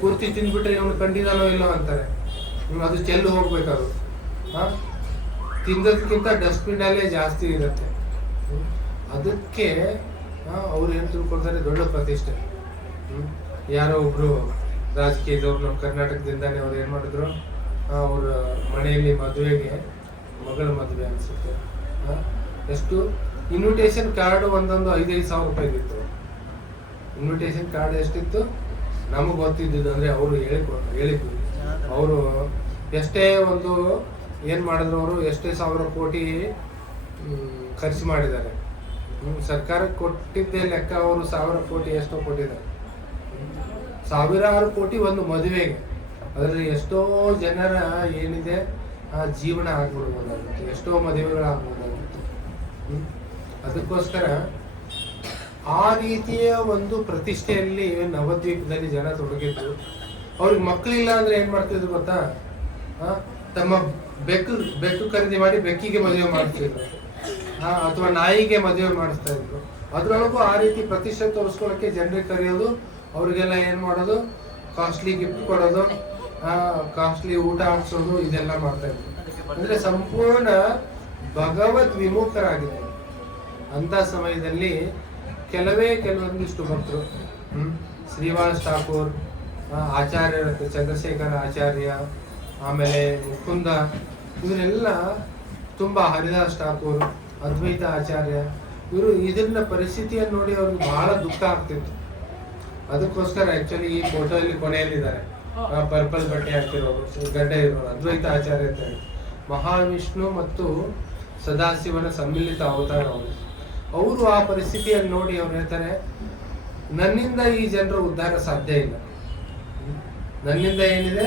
ಪೂರ್ತಿ ತಿಂದ್ಬಿಟ್ರೆ ಇವನು ಕಂಡಿದಾನೋ ಇಲ್ಲೋ ಅಂತಾರೆ. ಅದು ಚೆಲ್ಲು ಹೋಗ್ಬೇಕಾದ್ರು. ತಿಂದದಕ್ಕಿಂತ ಡಸ್ಟ್ಬಿನ್ನಲ್ಲೇ ಜಾಸ್ತಿ ಇರುತ್ತೆ. ಅದಕ್ಕೆ ಅವ್ರು ಏನು ತಿಳ್ಕೊಳ್ತಾರೆ, ದೊಡ್ಡ ಪ್ರತಿಷ್ಠೆ. ಯಾರೋ ಒಬ್ರು ರಾಜಕೀಯದವ್ರು ನಮ್ಮ ಕರ್ನಾಟಕದಿಂದಾನೆ ಅವ್ರು ಏನು ಮಾಡಿದ್ರು, ಅವ್ರ ಮನೆಯಲ್ಲಿ ಮದುವೆಗೆ, ಮಗಳ ಮದುವೆ ಅನಿಸುತ್ತೆ, ಎಷ್ಟು ಇನ್ವಿಟೇಷನ್ ಕಾರ್ಡ್ ಒಂದೊಂದು 5,000 ರೂಪಾಯಿಗಿತ್ತು. ಇನ್ವಿಟೇಷನ್ ಕಾರ್ಡ್ ಎಷ್ಟಿತ್ತು ನಮಗೆ ಗೊತ್ತಿದ್ದು, ಅಂದರೆ ಅವರು ಹೇಳಿದ್ರು. ಅವರು ಎಷ್ಟೇ ಒಂದು ಏನು ಮಾಡಿದ್ರು, ಅವರು ಎಷ್ಟೇ 1,000 ಕೋಟಿ ಖರ್ಚು ಮಾಡಿದ್ದಾರೆ. ಸರ್ಕಾರಕ್ಕೆ ಕೊಟ್ಟಿದ್ದೇ ಲೆಕ್ಕ ಅವರು 1,000 ಕೋಟಿ ಎಷ್ಟೋ ಕೊಟ್ಟಿದ್ದಾರೆ. 1,000 ಕೋಟಿ ಒಂದು ಮದುವೆಗೆ. ಅದರಲ್ಲಿ ಎಷ್ಟೋ ಜನರ ಏನಿದೆ ಜೀವನ ಆಗ್ಬಿಡ್ಬೋದಾಗಿತ್ತು, ಎಷ್ಟೋ ಮದುವೆಗಳಾಗ್ಬೋದಾಗಿತ್ತು. ಅದಕ್ಕೋಸ್ಕರ ಆ ರೀತಿಯ ಒಂದು ಪ್ರತಿಷ್ಠೆಯಲ್ಲಿ ನವದ್ವೀಪದಲ್ಲಿ ಜನ ತೊಡಗಿದ್ರು. ಅವ್ರಿಗೆ ಮಕ್ಕಳಿಲ್ಲ ಅಂದ್ರೆ ಏನ್ ಮಾಡ್ತಿದ್ರು ಗೊತ್ತಾ, ತಮ್ಮ ಬೆಕ್ಕು ಖರೀದಿ ಮಾಡಿ ಬೆಕ್ಕಿಗೆ ಮದುವೆ ಮಾಡ್ತಿದ್ರು, ಅಥವಾ ನಾಯಿಗೆ ಮದುವೆ ಮಾಡಿಸ್ತಾ ಇದ್ರು. ಅದ್ರೊಳಗೂ ಆ ರೀತಿ ಪ್ರತಿಷ್ಠೆ ತೋರಿಸ್ಕೊಳ್ಳೋಕೆ ಜನರಿಗೆ ಕರೆಯೋದು, ಅವ್ರಿಗೆಲ್ಲ ಏನ್ ಮಾಡೋದು, ಕಾಸ್ಟ್ಲಿ ಗಿಫ್ಟ್ ಕೊಡೋದು, ಕಾಸ್ಟ್ಲಿ ಊಟ ಹಾಕ್ಸೋದು, ಇದೆಲ್ಲ ಮಾಡ್ತಾ ಇದ್ರು. ಅಂದ್ರೆ ಸಂಪೂರ್ಣ ಭಗವದ್ ವಿಮುಖರಾಗಿದ್ರು. ಅಂತ ಸಮಯದಲ್ಲಿ ಕೆಲವೊಂದಿಷ್ಟು ಭಕ್ತರು, ಶ್ರೀವಾಸ್ ಠಾಕೂರ್, ಆಚಾರ್ಯ ಚಂದ್ರಶೇಖರ ಆಚಾರ್ಯ, ಆಮೇಲೆ ಮುಕುಂದ, ಇವರೆಲ್ಲ ತುಂಬಾ, ಹರಿದಾಸ್ ಠಾಕೂರ್, ಅದ್ವೈತ ಆಚಾರ್ಯ, ಇವರು ಇದನ್ನ ಪರಿಸ್ಥಿತಿಯನ್ನು ನೋಡಿ ಅವ್ರಿಗೆ ಬಹಳ ದುಃಖ ಆಗ್ತಿತ್ತು. ಅದಕ್ಕೋಸ್ಕರ ಆಕ್ಚುಲಿ ಈ ಫೋಟೋಲ್ಲಿ ಕೊನೆಯಲ್ಲಿದ್ದಾರೆ, ಪರ್ಪಲ್ ಬಟ್ಟೆ ಹಾಕಿರೋರು, ಗಡ್ಡೆ ಇರೋರು, ಅದ್ವೈತ ಆಚಾರ್ಯ ಅಂತ ಹೇಳಿ. ಮಹಾವಿಷ್ಣು ಮತ್ತು ಸದಾಶಿವನ ಸಮ್ಮಿಲಿತ ಅವತಾರ ಅವರು ಆ ಪರಿಸ್ಥಿತಿಯನ್ನು ನೋಡಿ ಅವ್ರು ಹೇಳ್ತಾರೆ, ನನ್ನಿಂದ ಈ ಜನರ ಉದ್ಧಾರ ಸಾಧ್ಯ ಇಲ್ಲ. ನನ್ನಿಂದ ಏನಿದೆ,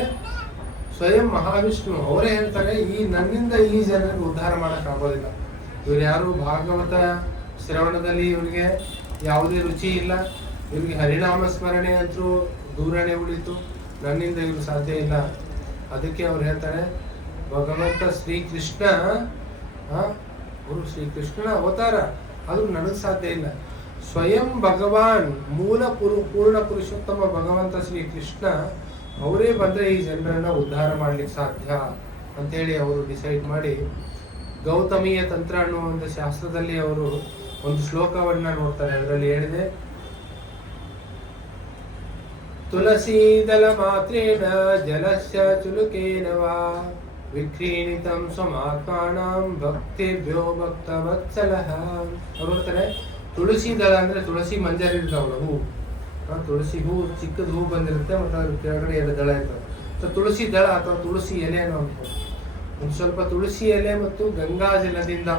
ಸ್ವಯಂ ಮಹಾವಿಷ್ಣು ಅವರೇ ಹೇಳ್ತಾರೆ, ನನ್ನಿಂದ ಈ ಜನರಿಗೆ ಉದ್ಧಾರ ಮಾಡಕ್ ಆಗೋದಿಲ್ಲ. ಇವ್ರು ಯಾರು ಭಾಗವತ ಶ್ರವಣದಲ್ಲಿ ಇವ್ರಿಗೆ ಯಾವುದೇ ರುಚಿ ಇಲ್ಲ, ಇವ್ರಿಗೆ ಹರಿನಾಮ ಸ್ಮರಣೆ ಅಂತೂ ದೂರನೇ ಉಳಿತು, ನನ್ನಿಂದ ಇವ್ರು ಸಾಧ್ಯ ಇಲ್ಲ. ಅದಕ್ಕೆ ಅವ್ರು ಹೇಳ್ತಾರೆ, ಭಗವಂತ ಶ್ರೀಕೃಷ್ಣ, ಅವರು ಶ್ರೀಕೃಷ್ಣನ ಅವತಾರ, ಅದು ನನಗೆ ಸಾಧ್ಯ ಇಲ್ಲ. ಸ್ವಯಂ ಭಗವಾನ್, ಪೂರ್ಣ ಪುರುಷೋತ್ತಮ ಭಗವಂತ ಶ್ರೀಕೃಷ್ಣ ಅವರೇ ಬಂದ್ರೆ ಈ ಜನರನ್ನ ಉದ್ಧಾರ ಮಾಡ್ಲಿಕ್ಕೆ ಸಾಧ್ಯ ಅಂತೇಳಿ ಅವರು ಡಿಸೈಡ್ ಮಾಡಿ, ಗೌತಮಿಯ ತಂತ್ರ ಅನ್ನುವ ಒಂದು ಶಾಸ್ತ್ರದಲ್ಲಿ ಅವರು ಒಂದು ಶ್ಲೋಕವನ್ನ ನೋಡ್ತಾರೆ. ಅದರಲ್ಲಿ ಹೇಳಿದೆ, ತುಳಸೀದಲ ಮಾತ್ರೇಣ ಜಲಸ್ಯ ಚುಲುಕೇನ ವಾ ವಿಕ್ರೀಣಿತಂ ಸ್ವಮಾತ್ಮಾನಂ ಭಕ್ತಿಭ್ಯೋ ಭಕ್ತವತ್ಸಲಃ. ಅವ್ರು ಹೇಳ್ತಾರೆ, ತುಳಸಿ ದಳ ಅಂದ್ರೆ ತುಳಸಿ ಮಂಜರಿ ಇರ್ತಾವಲ್ಲ, ಹೂ, ತುಳಸಿ ಹೂ, ಚಿಕ್ಕದ ಹೂ ಬಂದಿರುತ್ತೆ, ಮತ್ತು ಅದ್ರ ಕೆಳಗಡೆ ಎರಡು ದಳ ಇರ್ತವೆ. ಸೊ ತುಳಸಿ ದಳ ಅಥವಾ ತುಳಸಿ ಎಲೆಯನ್ನು ಅನ್ಕೊಂಡು ಒಂದು ಸ್ವಲ್ಪ ತುಳಸಿ ಎಲೆ ಮತ್ತು ಗಂಗಾ ಜಲದಿಂದ,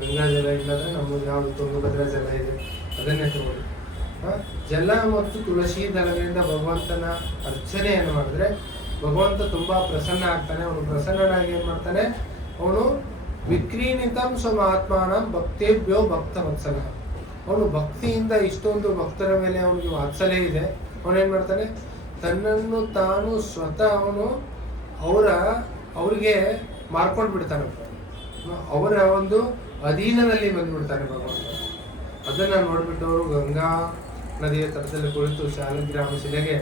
ಗಂಗಾ ಜಲ ಇಲ್ಲದ್ರೆ ನಮಗೆ ಯಾವುದು ತುಂಗಭದ್ರಾ ಜಲ ಇದೆ ಅದನ್ನೇ ತಗೊಳ್ಳಿ. ಜಲ ಮತ್ತು ತುಳಸಿ ದಳದಿಂದ ಭಗವಂತನ ಅರ್ಚನೆಯನ್ನು ಮಾಡಿದ್ರೆ ಭಗವಂತ ತುಂಬಾ ಪ್ರಸನ್ನ ಆಗ್ತಾನೆ. ಅವನು ಪ್ರಸನ್ನನಾಗಿ ಏನ್ ಮಾಡ್ತಾನೆ, ಅವನು ವಿಕ್ರೀಣಿತಂ ಸ್ವಮಾತ್ಮಾನಂ ಭಕ್ತೇಭ್ಯೋ ಭಕ್ತ ವತ್ಸಲ. ಅವನು ಭಕ್ತಿಯಿಂದ ಇಷ್ಟೊಂದು ಭಕ್ತರ ಮೇಲೆ ಅವನಿಗೆ ವಾತ್ಸಲ್ಯ ಇದೆ. ಅವನೇನ್ ಮಾಡ್ತಾನೆ, ತನ್ನನ್ನು ತಾನು ಸ್ವತಃ ಅವನು ಅವ್ರಿಗೆ ಮಾರ್ಕೊಂಡು ಬಿಡ್ತಾನೆ, ಅವರ ಒಂದು ಅಧೀನದಲ್ಲಿ ಬಂದ್ಬಿಡ್ತಾನೆ ಭಗವಂತ. ಅದನ್ನ ನೋಡ್ಬಿಟ್ಟು ಅವರು ಗಂಗಾ ನದಿಯ ತಟದಲ್ಲಿ ಕುಳಿತು ಶಾಲಿಗ್ರಾಮ ಶಿಲೆಗೆ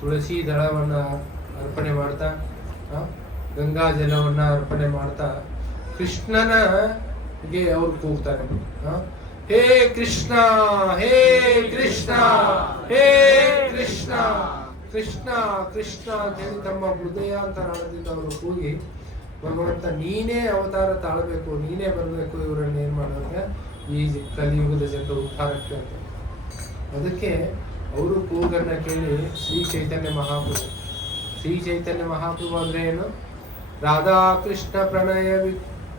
ತುಳಸಿ ದಳವನ್ನ ಅರ್ಪಣೆ ಮಾಡ್ತಾ, ಗಂಗಾ ಜಲವನ್ನ ಅರ್ಪಣೆ ಮಾಡ್ತಾ ಕೃಷ್ಣನಿಗೆ ಅವ್ರು ಕೂಗ್ತಾರೆ, ಹೇ ಕೃಷ್ಣ, ಹೇ ಕೃಷ್ಣ, ಹೇ ಕೃಷ್ಣ, ಕೃಷ್ಣ ಕೃಷ್ಣ ಅಂತ ಹೇಳಿ ತಮ್ಮ ಹೃದಯಾಂತರಾಳದಿಂದ ಅವರು ಕೂಗಿ, ಭಗವಂತ ನೀನೇ ಅವತಾರ ತಾಳಬೇಕು, ನೀನೇ ಬರಬೇಕು, ಇವರನ್ನ ಏನ್ ಮಾಡೋದ್ರೆ ಈ ಕಲಿಯುಗದ ಜನರ ಉದ್ಧಾರಕ್ಕೆ ಅಂತ. ಅದಕ್ಕೆ ಅವರು ಕೂಗನ್ನ ಕೇಳಿ ಶ್ರೀ ಚೈತನ್ಯ ಮಹಾಪ್ರಭು. ಶ್ರೀ ಚೈತನ್ಯ ಮಹಾಪ್ರಭು ಅಂದ್ರೆ ಏನು? ರಾಧಾ ಕೃಷ್ಣ ಪ್ರಣಯ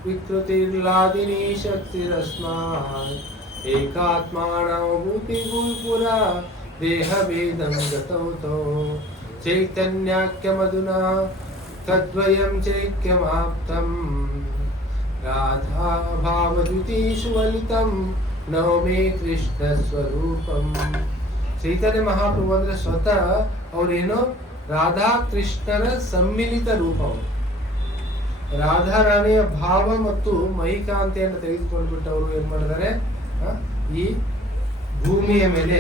ವಿಕೃತಿರ್ಲಾದಿನಿ ಶಕ್ತಿರಸ್ಮಾತ್ ಏಕಾತ್ಮಾನಭೂತಿ ಗುರುಪುರ ದೇಹ ಭೇದಂ ಗತೌತೋ ಚೈತನ್ಯಾಖ್ಯ ಮಧುನಾ ತದ್ವಯಂ ಚೈಕ್ಯಮಾಪ್ತಂ ರಾಧಾ ಭಾವದ್ಯುತಿ ಸುವಲಿತಂ ನವಮೇ ಕೃಷ್ಣ ಸ್ವರೂಪಂ. ಚೈತನ್ಯ ಮಹಾಪ್ರಭು ಅಂದ್ರೆ ಸ್ವತಃ ಅವ್ರೇನು ರಾಧಾ ಕೃಷ್ಣರ ಸಮ್ಮಿಲಿತ ರೂಪ. ರಾಧಾರಾಣಿಯ ಭಾವ ಮತ್ತು ಮೈಕಾಂತೆಯನ್ನು ತೆಗೆದುಕೊಂಡ್ಬಿಟ್ಟು ಅವರು ಏನ್ ಮಾಡಿದ್ದಾರೆ, ಈ ಭೂಮಿಯ ಮೇಲೆ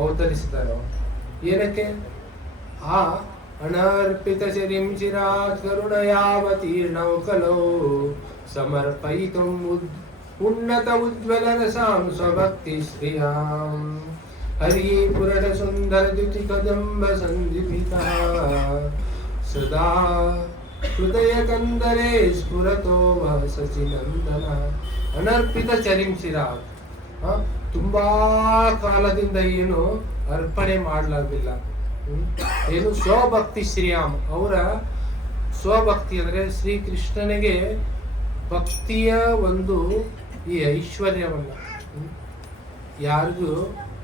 ಅವತರಿಸಿದ್ದಾರೆ. ಏನಕ್ಕೆ? ಆ ಅನರ್ಪಿತ ಚಿರಿಂ ಚಿರಾತ್ ಕರುಣಯಾವತೀರ್ಣೌ ಕಲೌ ಸಮರ್ಪಯಿತುಂ ಉನ್ನತ ಉಜ್ವಲ ರಸಾಂ ಸ್ವಭಕ್ತಿ ಶ್ರಿಯಾಂ ಹರಿ ಪುರಟ ಸುಂದರ ದ್ಯುತಿ ಕದಂಬ ಸಂದೀಪಿತಃ ಸದಾ ಹೃದಯ ಕಂದರೇ ಸ್ಫುರತೋ ಸಚಿನಂದನ. ಅನರ್ಪಿತ ಚರಿಂ ಚಿರಾತ್, ತುಂಬಾ ಕಾಲದಿಂದ ಏನು ಅರ್ಪಣೆ ಮಾಡಲಾಗಿಲ್ಲ. ಏನು? ಸ್ವಭಕ್ತಿ ಶ್ರೀಯಾಮ್, ಅವರ ಸ್ವಭಕ್ತಿ ಅಂದ್ರೆ ಶ್ರೀಕೃಷ್ಣನಿಗೆ ಭಕ್ತಿಯ ಒಂದು ಈ ಐಶ್ವರ್ಯವನ್ನ ಯಾರಿಗೂ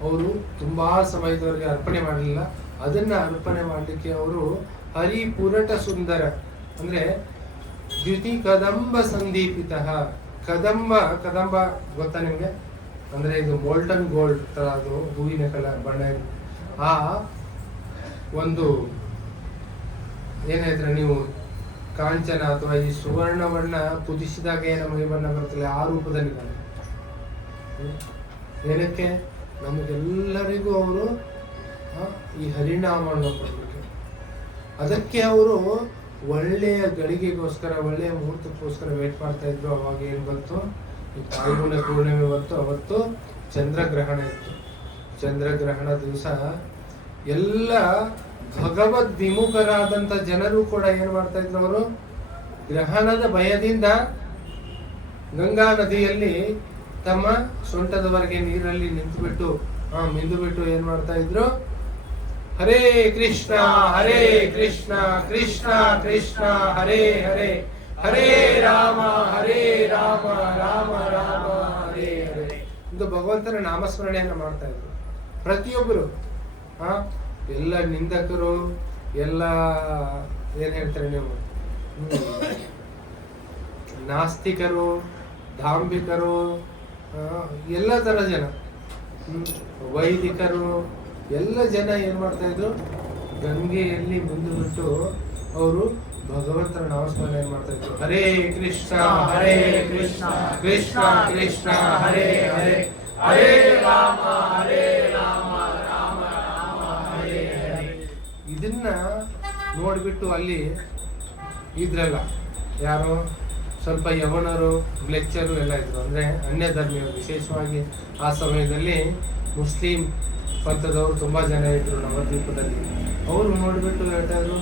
ಅವರು ತುಂಬಾ ಸಮಯದವರೆಗೆ ಅರ್ಪಣೆ ಮಾಡಲಿಲ್ಲ. ಅದನ್ನ ಅರ್ಪಣೆ ಮಾಡಲಿಕ್ಕೆ ಅವರು ಹರಿ ಪುರಟ ಸುಂದರ ಅಂದ್ರೆ ದ್ಯುತಿ ಕದಂಬ ಸಂದೀಪಿತ. ಕದಂಬ ಕದಂಬ ಗೊತ್ತಾ ನಿಮ್ಗೆ? ಅಂದ್ರೆ ಇದು ಮೋಲ್ಟನ್ ಗೋಲ್ಡ್ ತರ, ಅದು ಹೂವಿನ ಕಲರ್ ಬಣ್ಣ. ಆ ಒಂದು ಏನ್ ಹೇಳ್ತಾರೆ ನೀವು, ಕಾಂಚನ ಅಥವಾ ಈ ಸುವರ್ಣವನ್ನ ಕುದಿಸಿದಾಗ ನಮಗೆ ಬಣ್ಣ ಬರುತ್ತಲ್ಲ, ಆ ರೂಪದಲ್ಲಿ ಬಣ್ಣ. ಏನಕ್ಕೆ? ನಮಗೆಲ್ಲರಿಗೂ ಅವರು ಈ ಹರಿನಾಮವನ್ನು ಕೊಡ್ಬೇಕು. ಅದಕ್ಕೆ ಅವರು ಒಳ್ಳೆಯ ಗಳಿಗೆಗೋಸ್ಕರ, ಒಳ್ಳೆಯ ಮುಹೂರ್ತಕ್ಕೋಸ್ಕರ ವೇಟ್ ಮಾಡ್ತಾ ಇದ್ರು. ಅವಾಗ ಏನ್ ಬಂತು? ಈ ಪಾಲ್ಗುಣ ಪೂರ್ಣಿಮೆ ಬಂತು. ಅವತ್ತು ಚಂದ್ರಗ್ರಹಣ ಇತ್ತು. ಚಂದ್ರಗ್ರಹಣ ದಿವಸ ಎಲ್ಲ ಭಗವದ್ ವಿಮುಖರಾದಂತ ಜನರು ಕೂಡ ಏನ್ ಮಾಡ್ತಾ ಇದ್ರು? ಅವರು ಗ್ರಹಣದ ಭಯದಿಂದ ಗಂಗಾ ನದಿಯಲ್ಲಿ ತಮ್ಮ ಸೊಂಟದವರೆಗೆ ನೀರಲ್ಲಿ ನಿಂತುಬಿಟ್ಟು ಮಿಂದು ಬಿಟ್ಟು ಏನ್ ಮಾಡ್ತಾ ಇದ್ರು? ಹರೇ ಕೃಷ್ಣ ಕೃಷ್ಣ ಕೃಷ್ಣ ಹರೇ ಹರೇ, ಹರೇ ರಾಮ ರಾಮ ರಾಮ ಹರೇ ಹರೇ. ಇದು ಭಗವಂತನ ನಾಮಸ್ಮರಣೆಯನ್ನ ಮಾಡ್ತಾ ಇದ್ರು ಪ್ರತಿಯೊಬ್ಬರು. ಎಲ್ಲ ನಿಂದಕರು, ಎಲ್ಲ ಏನ್ ಹೇಳ್ತಾರೆ ನೀವು, ನಾಸ್ತಿಕರು, ಧಾಂಬಿಕರು, ಎಲ್ಲ ತರ ಜನ, ವೈದಿಕರು, ಎಲ್ಲ ಜನ ಏನ್ ಮಾಡ್ತಾ ಇದ್ರು? ಗಂಗೆಯಲ್ಲಿ ಮುಂದೆ ಬಿಟ್ಟು ಅವರು ಭಗವಂತನ ನಾಮಸ್ಮರಣೆ ಮಾಡ್ತಾ ಇದ್ರು. ಹರೇ ಕೃಷ್ಣ ಕೃಷ್ಣ ಕೃಷ್ಣ ಹರೇ ಹರೇ, ಹರೇ ರಾಮ ರಾಮ ರಾಮ ಹರೇ ಹರೇ. ಇದನ್ನ ನೋಡ್ಬಿಟ್ಟು ಅಲ್ಲಿ ಇದ್ರಲ್ಲ ಯಾರು ಸ್ವಲ್ಪ ಯವನರು, ಮ್ಲೆಚ್ಚರು ಎಲ್ಲ ಇದ್ರು. ಅಂದ್ರೆ ಅನ್ಯ ಧರ್ಮೀಯರು, ವಿಶೇಷವಾಗಿ ಆ ಸಮಯದಲ್ಲಿ ಮುಸ್ಲಿಂ ಪಂಥದವರು ತುಂಬಾ ಜನ ಇದ್ರು ನವದ್ವೀಪದಲ್ಲಿ. ಅವರು ನೋಡ್ಬಿಟ್ಟು ಹೇಳ್ತಾ ಇದ್ರು,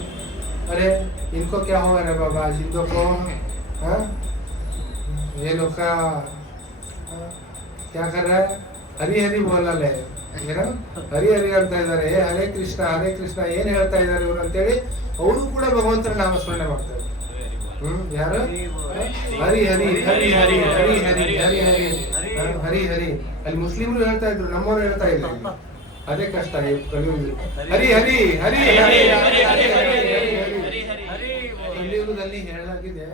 ಅರೆ ಇನ್ಕೋ ಕ್ಯಾ ಹೋಗ ರೇ ಬಾಬಾ, ಜಿಂದೋಕೋ ಏನೋ ಕ್ಯಾ ಕರ ಹರಿ ಹರಿ ಬೋಲಲ್ಲ, ಏನೋ ಹರಿ ಹರಿ ಅಂತ ಇದ್ದಾರೆ, ಹರೇ ಕೃಷ್ಣ ಏನ್ ಹೇಳ್ತಾ ಇದ್ದಾರೆ ಇವ್ರು ಅಂತೇಳಿ ಅವರು ಕೂಡ ಭಗವಂತನ ನಾಮಸ್ಮರಣೆ ಮಾಡ್ತಾ ಇದ್ರು. ಯಾರು? ಹರಿ ಹರಿ ಹರಿ ಹರಿ ಹರಿ ಹರಿ ಹರಿ ಹರಿ ಹರಿ ಹರಿ. ಅಲ್ಲಿ ಮುಸ್ಲಿಮರು ಹೇಳ್ತಾ ಇದ್ರು, ನಮ್ಮವರು ಹೇಳ್ತಾ ಇಲ್ಲ. ಅದೇ ಕಷ್ಟ ಕಲಿಯುಗದಲ್ಲಿ. ಹರಿ ಹರಿ ಹರಿ ಹರಿ ಕಲಿಯುಗದಲ್ಲಿ ಹೇಳಲಾಗಿದೆ.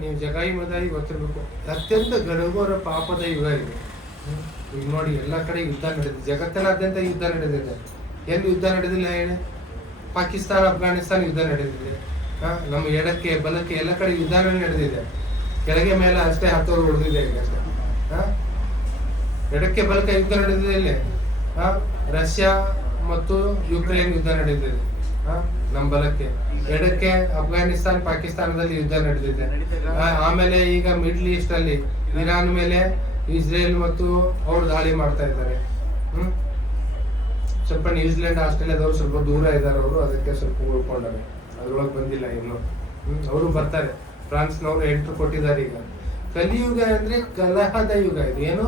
ನೀವು ಜಗಾಯಿ ಮದಾಯಿ ಗೊತ್ತಿರ್ಬೇಕು, ಅತ್ಯಂತ ಗಡಗೋರ ಪಾಪದ ಯುಗ ಇದು. ಈಗ ನೋಡಿ, ಎಲ್ಲ ಕಡೆ ಯುದ್ಧ ನಡೆದಿದೆ, ಜಗತ್ತಿನಾದ್ಯಂತ ಯುದ್ಧ ನಡೆದಿದೆ. ಎಲ್ಲಿ ಯುದ್ಧ ನಡೆದಿಲ್ಲ ಹೇಳಿ? ಪಾಕಿಸ್ತಾನ, ಅಫ್ಘಾನಿಸ್ತಾನ ಯುದ್ಧ ನಡೆದಿದೆ. ನಮ್ಮ ಎಡಕ್ಕೆ ಬಲಕ್ಕೆ ಎಲ್ಲ ಕಡೆ ಯುದ್ಧನೇ ನಡೆದಿದೆ. ಕೆಳಗೆ ಮೇಲೆ ಅಷ್ಟೇ ಹತ್ತೋರು ಉಳಿದಿದೆ ಈಗ ಅಷ್ಟೇ. ಎಡಕ್ಕೆ ಬಲಕ್ಕೆ ಯುದ್ಧ ನಡೆದಿದೆ. ಇಲ್ಲಿ ರಷ್ಯಾ ಮತ್ತು ಯುಕ್ರೇನ್ ಯುದ್ಧ ನಡೆದಿದೆ. ನಮ್ಮ ಬಲಕ್ಕೆ, ಎಡಕ್ಕೆ ಅಫ್ಘಾನಿಸ್ತಾನ್, ಪಾಕಿಸ್ತಾನದಲ್ಲಿ ಯುದ್ಧ ನಡೆದಿದೆ. ಆಮೇಲೆ ಈಗ ಮಿಡ್ಲ್ ಈಸ್ಟ್ ಅಲ್ಲಿ ಇರಾನ್ ಮೇಲೆ ಇಸ್ರೇಲ್ ಮತ್ತು ಅವ್ರು ದಾಳಿ ಮಾಡ್ತಾ ಇದ್ದಾರೆ. ಸ್ವಲ್ಪ ನ್ಯೂಜಿಲೆಂಡ್ ಆಸ್ಟ್ರೇಲಿಯಾದವರು ಸ್ವಲ್ಪ ದೂರ ಇದ್ದಾರೆ ಅವರು, ಅದಕ್ಕೆ ಸ್ವಲ್ಪ ಉಳ್ಕೊಂಡಾರೆ, ಅದ್ರೊಳಗೆ ಬಂದಿಲ್ಲ ಇನ್ನು. ಅವರು ಬರ್ತಾರೆ. ಫ್ರಾನ್ಸ್ನವರು ಎಂಟ್ರು ಕೊಟ್ಟಿದ್ದಾರೆ ಈಗ. ಕಲಿಯುಗ ಅಂದ್ರೆ ಕಲಹದ ಯುಗ. ಇದು ಏನು?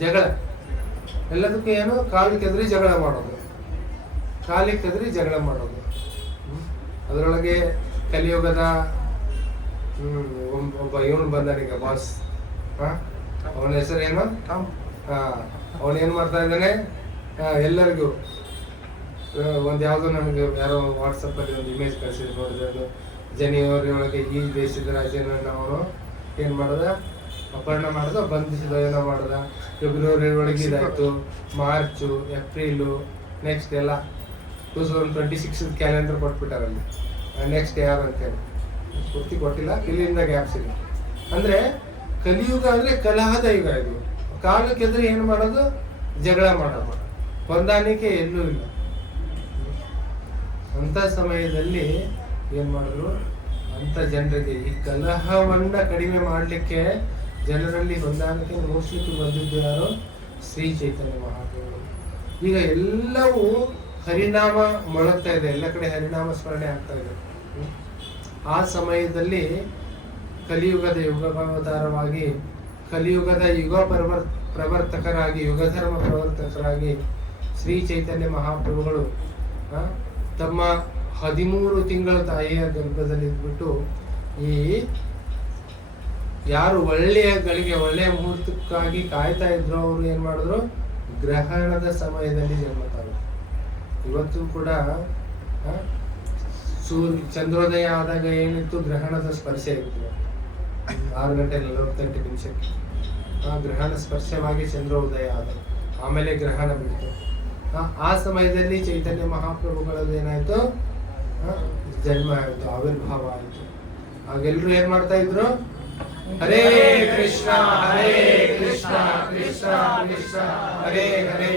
ಜಗಳ. ಎಲ್ಲದಕ್ಕೂ ಏನು? ಕಾಲಿಗೆ ಕೆದರಿ ಜಗಳ ಮಾಡೋದು, ಕಾಲಿಗೆ ಕೆದರಿ ಜಗಳ ಮಾಡೋದು. ಅದರೊಳಗೆ ಕಲಿಯುಗದ ಒಬ್ಬ ಇವನು ಬಂದಾನೀಗ, ಬಾಸ್. ಅವನ ಹೆಸರು ಏನು? ಅವನೇನ್ ಮಾಡ್ತಾ ಇದ್ದಾನೆ? ಎಲ್ಲರಿಗೂ ಒಂದ್ ಯಾವ್ದೋ ನನಗೆ ಯಾರೋ ವಾಟ್ಸಪ್ ಅಲ್ಲಿ ಒಂದು ಇಮೇಜ್ ಕಳಿಸಿದ್ರು, ನೋಡಿದ್ರೆ ಅದು ಜನವರಿ ಒಳಗೆ ಈ ದೇಶದ ರಾಜ್ಯನ ಅವನು ಏನ್ ಮಾಡದ? ಅಪಹರಣ ಮಾಡದ, ಬಂಧಿಸಿದ, ಏನೋ ಮಾಡದ. ಫೆಬ್ರವರಿ ಒಳಗೆ ಇದಾಯ್ತು, ಮಾರ್ಚು, ಏಪ್ರಿಲು, ನೆಕ್ಸ್ಟ್ ಎಲ್ಲ 2026 ಕ್ಯಾಲೆಂಡರ್ ಕೊಟ್ಬಿಟ್ಟಾರಲ್ಲಿ. ನೆಕ್ಸ್ಟ್ ಯಾರು ಅಂತೇಳಿ ಪೂರ್ತಿ ಕೊಟ್ಟಿಲ್ಲ, ಇಲ್ಲಿಂದ ಗ್ಯಾಪ್ಸ್ ಇದೆ. ಅಂದ್ರೆ ಕಲಿಯುಗ ಅಂದ್ರೆ ಕಲಹದ ಯುಗ. ಇದು ಕಾಲಕ್ಕೆ ಎದುರು ಏನು ಮಾಡೋದು? ಜಗಳ ಮಾಡೋದು, ಹೊಂದಾಣಿಕೆ ಎಲ್ಲೂ ಇಲ್ಲ. ಅಂತ ಸಮಯದಲ್ಲಿ ಏನ್ ಮಾಡಿದ್ರು? ಅಂತ ಜನರಿಗೆ ಈ ಕಲಹವನ್ನ ಕಡಿಮೆ ಮಾಡ್ಲಿಕ್ಕೆ, ಜನರಲ್ಲಿ ಹೊಂದಾಣಿಕೆ ಮೂಡಿಸ್ಲಿಕ್ಕೆ ಬಂದಿದ್ದು ಯಾರು? ಶ್ರೀ ಚೈತನ್ಯ ಮಹಾಪ್ರಭುಗಳು. ಈಗ ಎಲ್ಲವೂ ಹರಿನಾಮ ಮೊಳಗ್ತಾ ಇದೆ, ಎಲ್ಲ ಕಡೆ ಹರಿನಾಮ ಸ್ಮರಣೆ ಆಗ್ತಾ ಇದೆ. ಆ ಸಮಯದಲ್ಲಿ ಕಲಿಯುಗದ ಯುಗಾವತಾರವಾಗಿ, ಕಲಿಯುಗದ ಪ್ರವರ್ತಕರಾಗಿ, ಯುಗಧರ್ಮ ಪ್ರವರ್ತಕರಾಗಿ ಶ್ರೀ ಚೈತನ್ಯ ಮಹಾಪ್ರಭುಗಳು ತಮ್ಮ 13 ತಿಂಗಳ ತಾಯಿಯ ಗರ್ಭದಲ್ಲಿ ಇದ್ಬಿಟ್ಟು, ಈ ಯಾರು ಒಳ್ಳೆಯ ಗಳಿಗೆ, ಒಳ್ಳೆಯ ಮುಹೂರ್ತಕ್ಕಾಗಿ ಕಾಯ್ತಾ ಇದ್ರು, ಅವರು ಏನ್ ಮಾಡಿದ್ರು? ಗ್ರಹಣದ ಸಮಯದಲ್ಲಿ ಜನ್ಮ ತಾಳು. ಇವತ್ತು ಕೂಡ ಚಂದ್ರೋದಯ ಆದಾಗ ಏನಿತ್ತು? ಗ್ರಹಣದ ಸ್ಪರ್ಶ ಇತ್ತು. 6:48 ಆ ಗ್ರಹಣ ಸ್ಪರ್ಶವಾಗಿ ಚಂದ್ರೋದಯ ಆದ, ಆಮೇಲೆ ಗ್ರಹಣ ಬಿಡ್ತು. ಆ ಸಮಯದಲ್ಲಿ ಚೈತನ್ಯ ಮಹಾಪ್ರಭುಗಳಲ್ಲಿ ಏನಾಯ್ತು? ಜನ್ಮ ಆಯ್ತು, ಆವಿರ್ಭಾವ ಆಯ್ತು. ಆಗೆಲ್ರು ಏನ್ ಮಾಡ್ತಾ ಇದ್ರು? ಹರೇ ಕೃಷ್ಣ ಹರೇ ಕೃಷ್ಣ ಕೃಷ್ಣ ಕೃಷ್ಣ ಹರೇ ಹರೇ,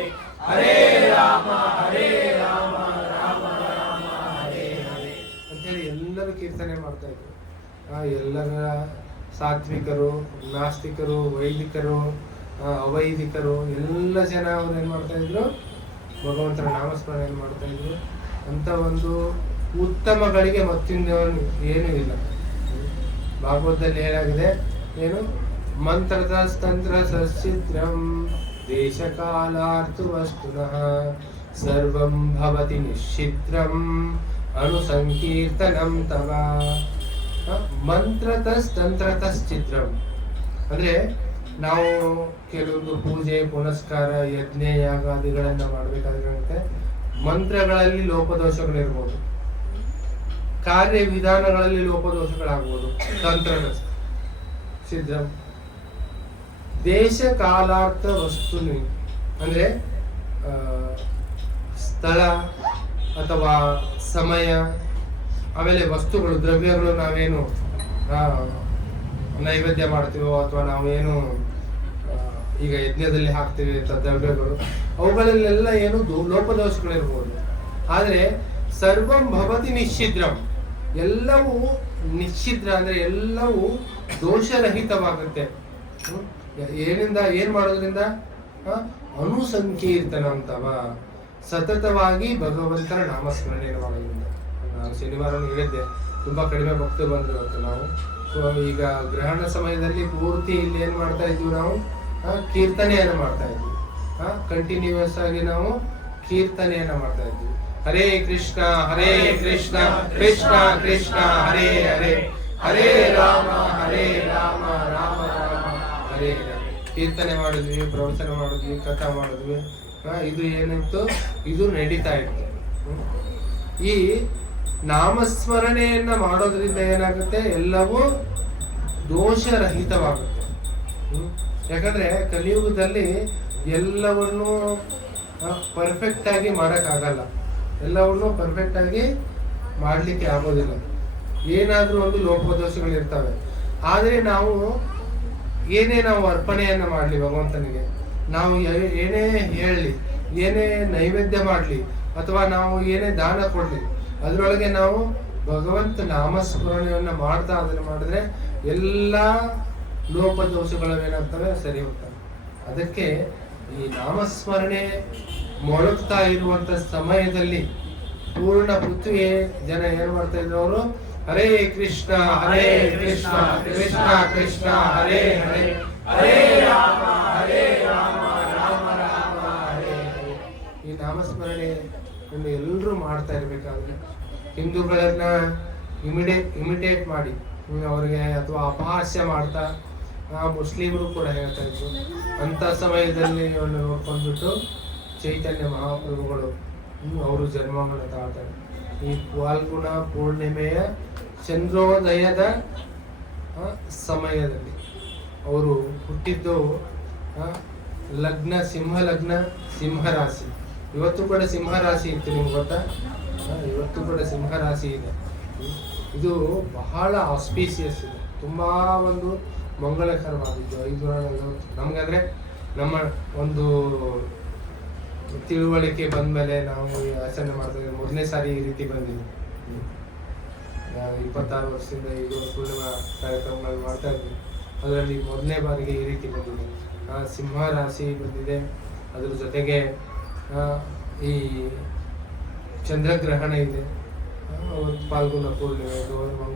ಹರೇ ರಾಮ ರಾಮ ರಾಮ ಹರೇ ಹರೇ ಅಂತೇಳಿ ಎಲ್ಲರೂ ಕೀರ್ತನೆ ಮಾಡ್ತಾ ಇದ್ರು. ಎಲ್ಲರ ಸಾತ್ವಿಕರು, ನಾಸ್ತಿಕರು, ವೈದಿಕರು, ಅವೈದಿಕರು ಎಲ್ಲ ಜನ ಅವ್ರು ಏನ್ ಮಾಡ್ತಾ ಇದ್ರು? ಭಗವಂತನ ನಾಮಸ್ಮರಣೆ ಮಾಡ್ತಾ ಇದ್ರು. ಅಂತ ಒಂದು ಉತ್ತಮಗಳಿಗೆ ಮತ್ತಿಂದ ಏನೂ ಇಲ್ಲ. ಭಾಗವತದಲ್ಲಿ ಹೇಳಾಗಿದೆ ಏನು? ಮಂತ್ರದ ತಂತ್ರ ಸಚ್ಚಿದ್ರಂ ದೇಶ ಕಾಲಾರ್ಥ ವಸ್ತುನಃ ಸರ್ವಂ ಭವತಿ ನಿಶ್ಚಿತ್ರಂ ಅನುಸಂಕೀರ್ತನಂ ತವ. ಮಂತ್ರತಸ್ತಂತ್ರತಶ್ಚಿತ್ರಂ ಅಂದ್ರೆ ನಾವು ಕೆಲವೊಂದು ಪೂಜೆ ಪುನಸ್ಕಾರ ಯಜ್ಞ ಯಾಗಾದಿಗಳನ್ನ ಮಾಡ್ಬೇಕಾದ್ರೆ ಮಂತ್ರಗಳಲ್ಲಿ ಲೋಪದೋಷಗಳಿರ್ಬೋದು, ಕಾರ್ಯವಿಧಾನಗಳಲ್ಲಿ ಲೋಪದೋಷಗಳಾಗ್ಬೋದು. ತಂತ್ರದ ಸಿದ್ಧಂ ದೇಶ ಕಾಲಾರ್ಥ ವಸ್ತುನಿ ಅಂದ್ರೆ ಸ್ಥಳ ಅಥವಾ ಸಮಯ, ಆಮೇಲೆ ವಸ್ತುಗಳು, ದ್ರವ್ಯಗಳು, ನಾವೇನು ನೈವೇದ್ಯ ಮಾಡ್ತೀವೋ ಅಥವಾ ನಾವೇನು ಈಗ ಯಜ್ಞದಲ್ಲಿ ಹಾಕ್ತೀವಿ ಅಂತ ದ್ರವ್ಯಗಳು, ಅವುಗಳಲ್ಲೆಲ್ಲ ಏನು ಲೋಪದೋಷಗಳಿರ್ಬೋದು. ಆದ್ರೆ ಸರ್ವಂ ಭವತಿ ನಿಶ್ಚಿದ್ರಂ, ಎಲ್ಲವೂ ನಿಶ್ಚಿದ್ರ ಅಂದ್ರೆ ಎಲ್ಲವೂ ದೋಷರಹಿತವಾಗುತ್ತೆ. ಏನಿಂದ ಏನ್ ಮಾಡೋದ್ರಿಂದ? ಅನುಸಂಕೀರ್ತನ ಅಂತವ, ಸತತವಾಗಿ ಭಗವಂತನ ನಾಮಸ್ಮರಣೆಯನ್ನು ಮಾಡೋದ್ರಿಂದ. ನಾನು ಶನಿವಾರ ಹೇಳಿದ್ದೆ, ತುಂಬಾ ಕಡಿಮೆ ಭಕ್ತರು ಬಂದ್ರು ಇವತ್ತು. ನಾವು ಈಗ ಗ್ರಹಣ ಸಮಯದಲ್ಲಿ ಪೂರ್ತಿ ಇಲ್ಲಿ ಏನ್ ಮಾಡ್ತಾ ಇದ್ವಿ? ನಾವು ಕೀರ್ತನೆಯನ್ನ ಮಾಡ್ತಾ ಇದ್ವಿ. ಕಂಟಿನ್ಯೂಸ್ ಆಗಿ ನಾವು ಕೀರ್ತನೆಯನ್ನ ಮಾಡ್ತಾ ಇದ್ವಿ. ಹರೇ ಕೃಷ್ಣ ಕೃಷ್ಣ ಕೃಷ್ಣ ಹರೇ ಹರೇ, ಹರೇ ರಾಮ ರಾಮ ರಾಮ ಹರೇ ಹರೇ. ಕೀರ್ತನೆ ಮಾಡಿದ್ವಿ, ಪ್ರವಚನ ಮಾಡಿದ್ವಿ, ಕಥಾ ಮಾಡಿದ್ವಿ. ಇದು ಏನಿತ್ತು? ಇದು ನಡೀತಾ ಇತ್ತು. ಈ ನಾಮಸ್ಮರಣೆಯನ್ನ ಮಾಡೋದ್ರಿಂದ ಏನಾಗುತ್ತೆ? ಎಲ್ಲವೂ ದೋಷರಹಿತವಾಗುತ್ತೆ. ಯಾಕಂದ್ರೆ ಕಲಿಯುಗದಲ್ಲಿ ಎಲ್ಲವನ್ನೂ ಪರ್ಫೆಕ್ಟ್ ಆಗಿ ಮಾಡಕ್ಕಾಗಲ್ಲ, ಎಲ್ಲವನ್ನೂ ಪರ್ಫೆಕ್ಟ್ ಆಗಿ ಮಾಡ್ಲಿಕ್ಕೆ ಆಗೋದಿಲ್ಲ. ಏನಾದ್ರೂ ಒಂದು ಲೋಪದೋಷಗಳು ಇರ್ತವೆ. ಆದ್ರೆ ನಾವು ನಾವು ಅರ್ಪಣೆಯನ್ನ ಮಾಡ್ಲಿ ಭಗವಂತನಿಗೆ, ನಾವು ಏನೇ ಹೇಳಲಿ, ಏನೇ ನೈವೇದ್ಯ ಮಾಡ್ಲಿ, ಅಥವಾ ನಾವು ಏನೇ ದಾನ ಕೊಡ್ಲಿ, ಅದ್ರೊಳಗೆ ನಾವು ಭಗವಂತ ನಾಮಸ್ಮರಣೆಯನ್ನ ಮಾಡ್ತಾ ಅದನ್ನ ಮಾಡಿದ್ರೆ ಎಲ್ಲಾ ಲೋಪದೋಷಗಳು ಏನಾಗ್ತವೆ? ಸರಿ ಹೋಗ್ತವೆ. ಅದಕ್ಕೆ ಈ ನಾಮಸ್ಮರಣೆ ಮೊಳಗ್ತಾ ಇರುವಂತ ಸಮಯದಲ್ಲಿ ಪೂರ್ಣ ಪೃಥ್ವಿ ಜನ ಏನ್ ಮಾಡ್ತಾ ಇದ್ರು ಅವರು, ಹರೇ ಕೃಷ್ಣ ಕೃಷ್ಣ ಕೃಷ್ಣ ಹರೇ ಹರೇ, ಹರೇ ರಾಮ ರಾಮ ರಾಮ ಹರೇ ಹರೇ. ಈ ನಾಮಸ್ಮರಣೆ ಎಲ್ಲರೂ ಮಾಡ್ತಾ ಇರ್ಬೇಕಾದ್ರೆ ಹಿಂದೂಗಳನ್ನ ಇಮಿಟೇಟ್ ಮಾಡಿ ಅವ್ರಿಗೆ ಅಥವಾ ಅಪಹಾಸ್ಯ ಮಾಡ್ತಾ ಮುಸ್ಲಿಮರು ಕೂಡ ಹೇಳ್ತಾ ಇದ್ರು. ಅಂತ ಸಮಯದಲ್ಲಿ ಅವನ್ನ ನೋಡ್ಕೊಂಡ್ಬಿಟ್ಟು ಚೈತನ್ಯ ಮಹಾಪ್ರಭುಗಳು ಅವರು ಜನ್ಮವನ್ನು ತಾಳ್ತಾರೆ. ಈ ಫಾಲ್ಗುಣ ಪೂರ್ಣಿಮೆಯ ಚಂದ್ರೋದಯದ ಸಮಯದಲ್ಲಿ ಅವರು ಹುಟ್ಟಿದ್ದು ಲಗ್ನ ಸಿಂಹ ರಾಶಿ. ಇವತ್ತು ಕೂಡ ಸಿಂಹ ರಾಶಿ ಇತ್ತು, ನಿಮ್ಗೆ ಗೊತ್ತಾ? ಇವತ್ತು ಕೂಡ ಸಿಂಹ ರಾಶಿ ಇದೆ. ಇದು ಬಹಳ ಆಸ್ಪೀಸಿಯಸ್ ಇದೆ, ತುಂಬಾ ಒಂದು ಮಂಗಳಕರವಾದದ್ದು. 540 ನಮ್ಗಂದ್ರೆ ನಮ್ಮ ಒಂದು ತಿಳುವಳಿಕೆ ಬಂದ್ಮೇಲೆ ನಾವು ಆಚರಣೆ ಮಾಡ್ತಾ ಮೊದಲನೇ ಸಾರಿ ಈ ರೀತಿ ಬಂದಿದೆ. 26 ವರ್ಷದಿಂದ ಇದು ಪೂರ್ಣಿಮಾ ಕಾರ್ಯಕ್ರಮಗಳು ಮಾಡ್ತಾ ಇದ್ವಿ. ಅದರಲ್ಲಿ ಮೊದಲನೇ ಬಾರಿಗೆ ಈ ರೀತಿ ಬಂದಿದೆ. ಸಿಂಹ ರಾಶಿ ಬಂದಿದೆ. ಅದ್ರ ಜೊತೆಗೆ ಈ ಚಂದ್ರಗ್ರಹಣ ಇದೆ. ಫಾಲ್ಗುಣ ಪೂರ್ಣಿಮೆ,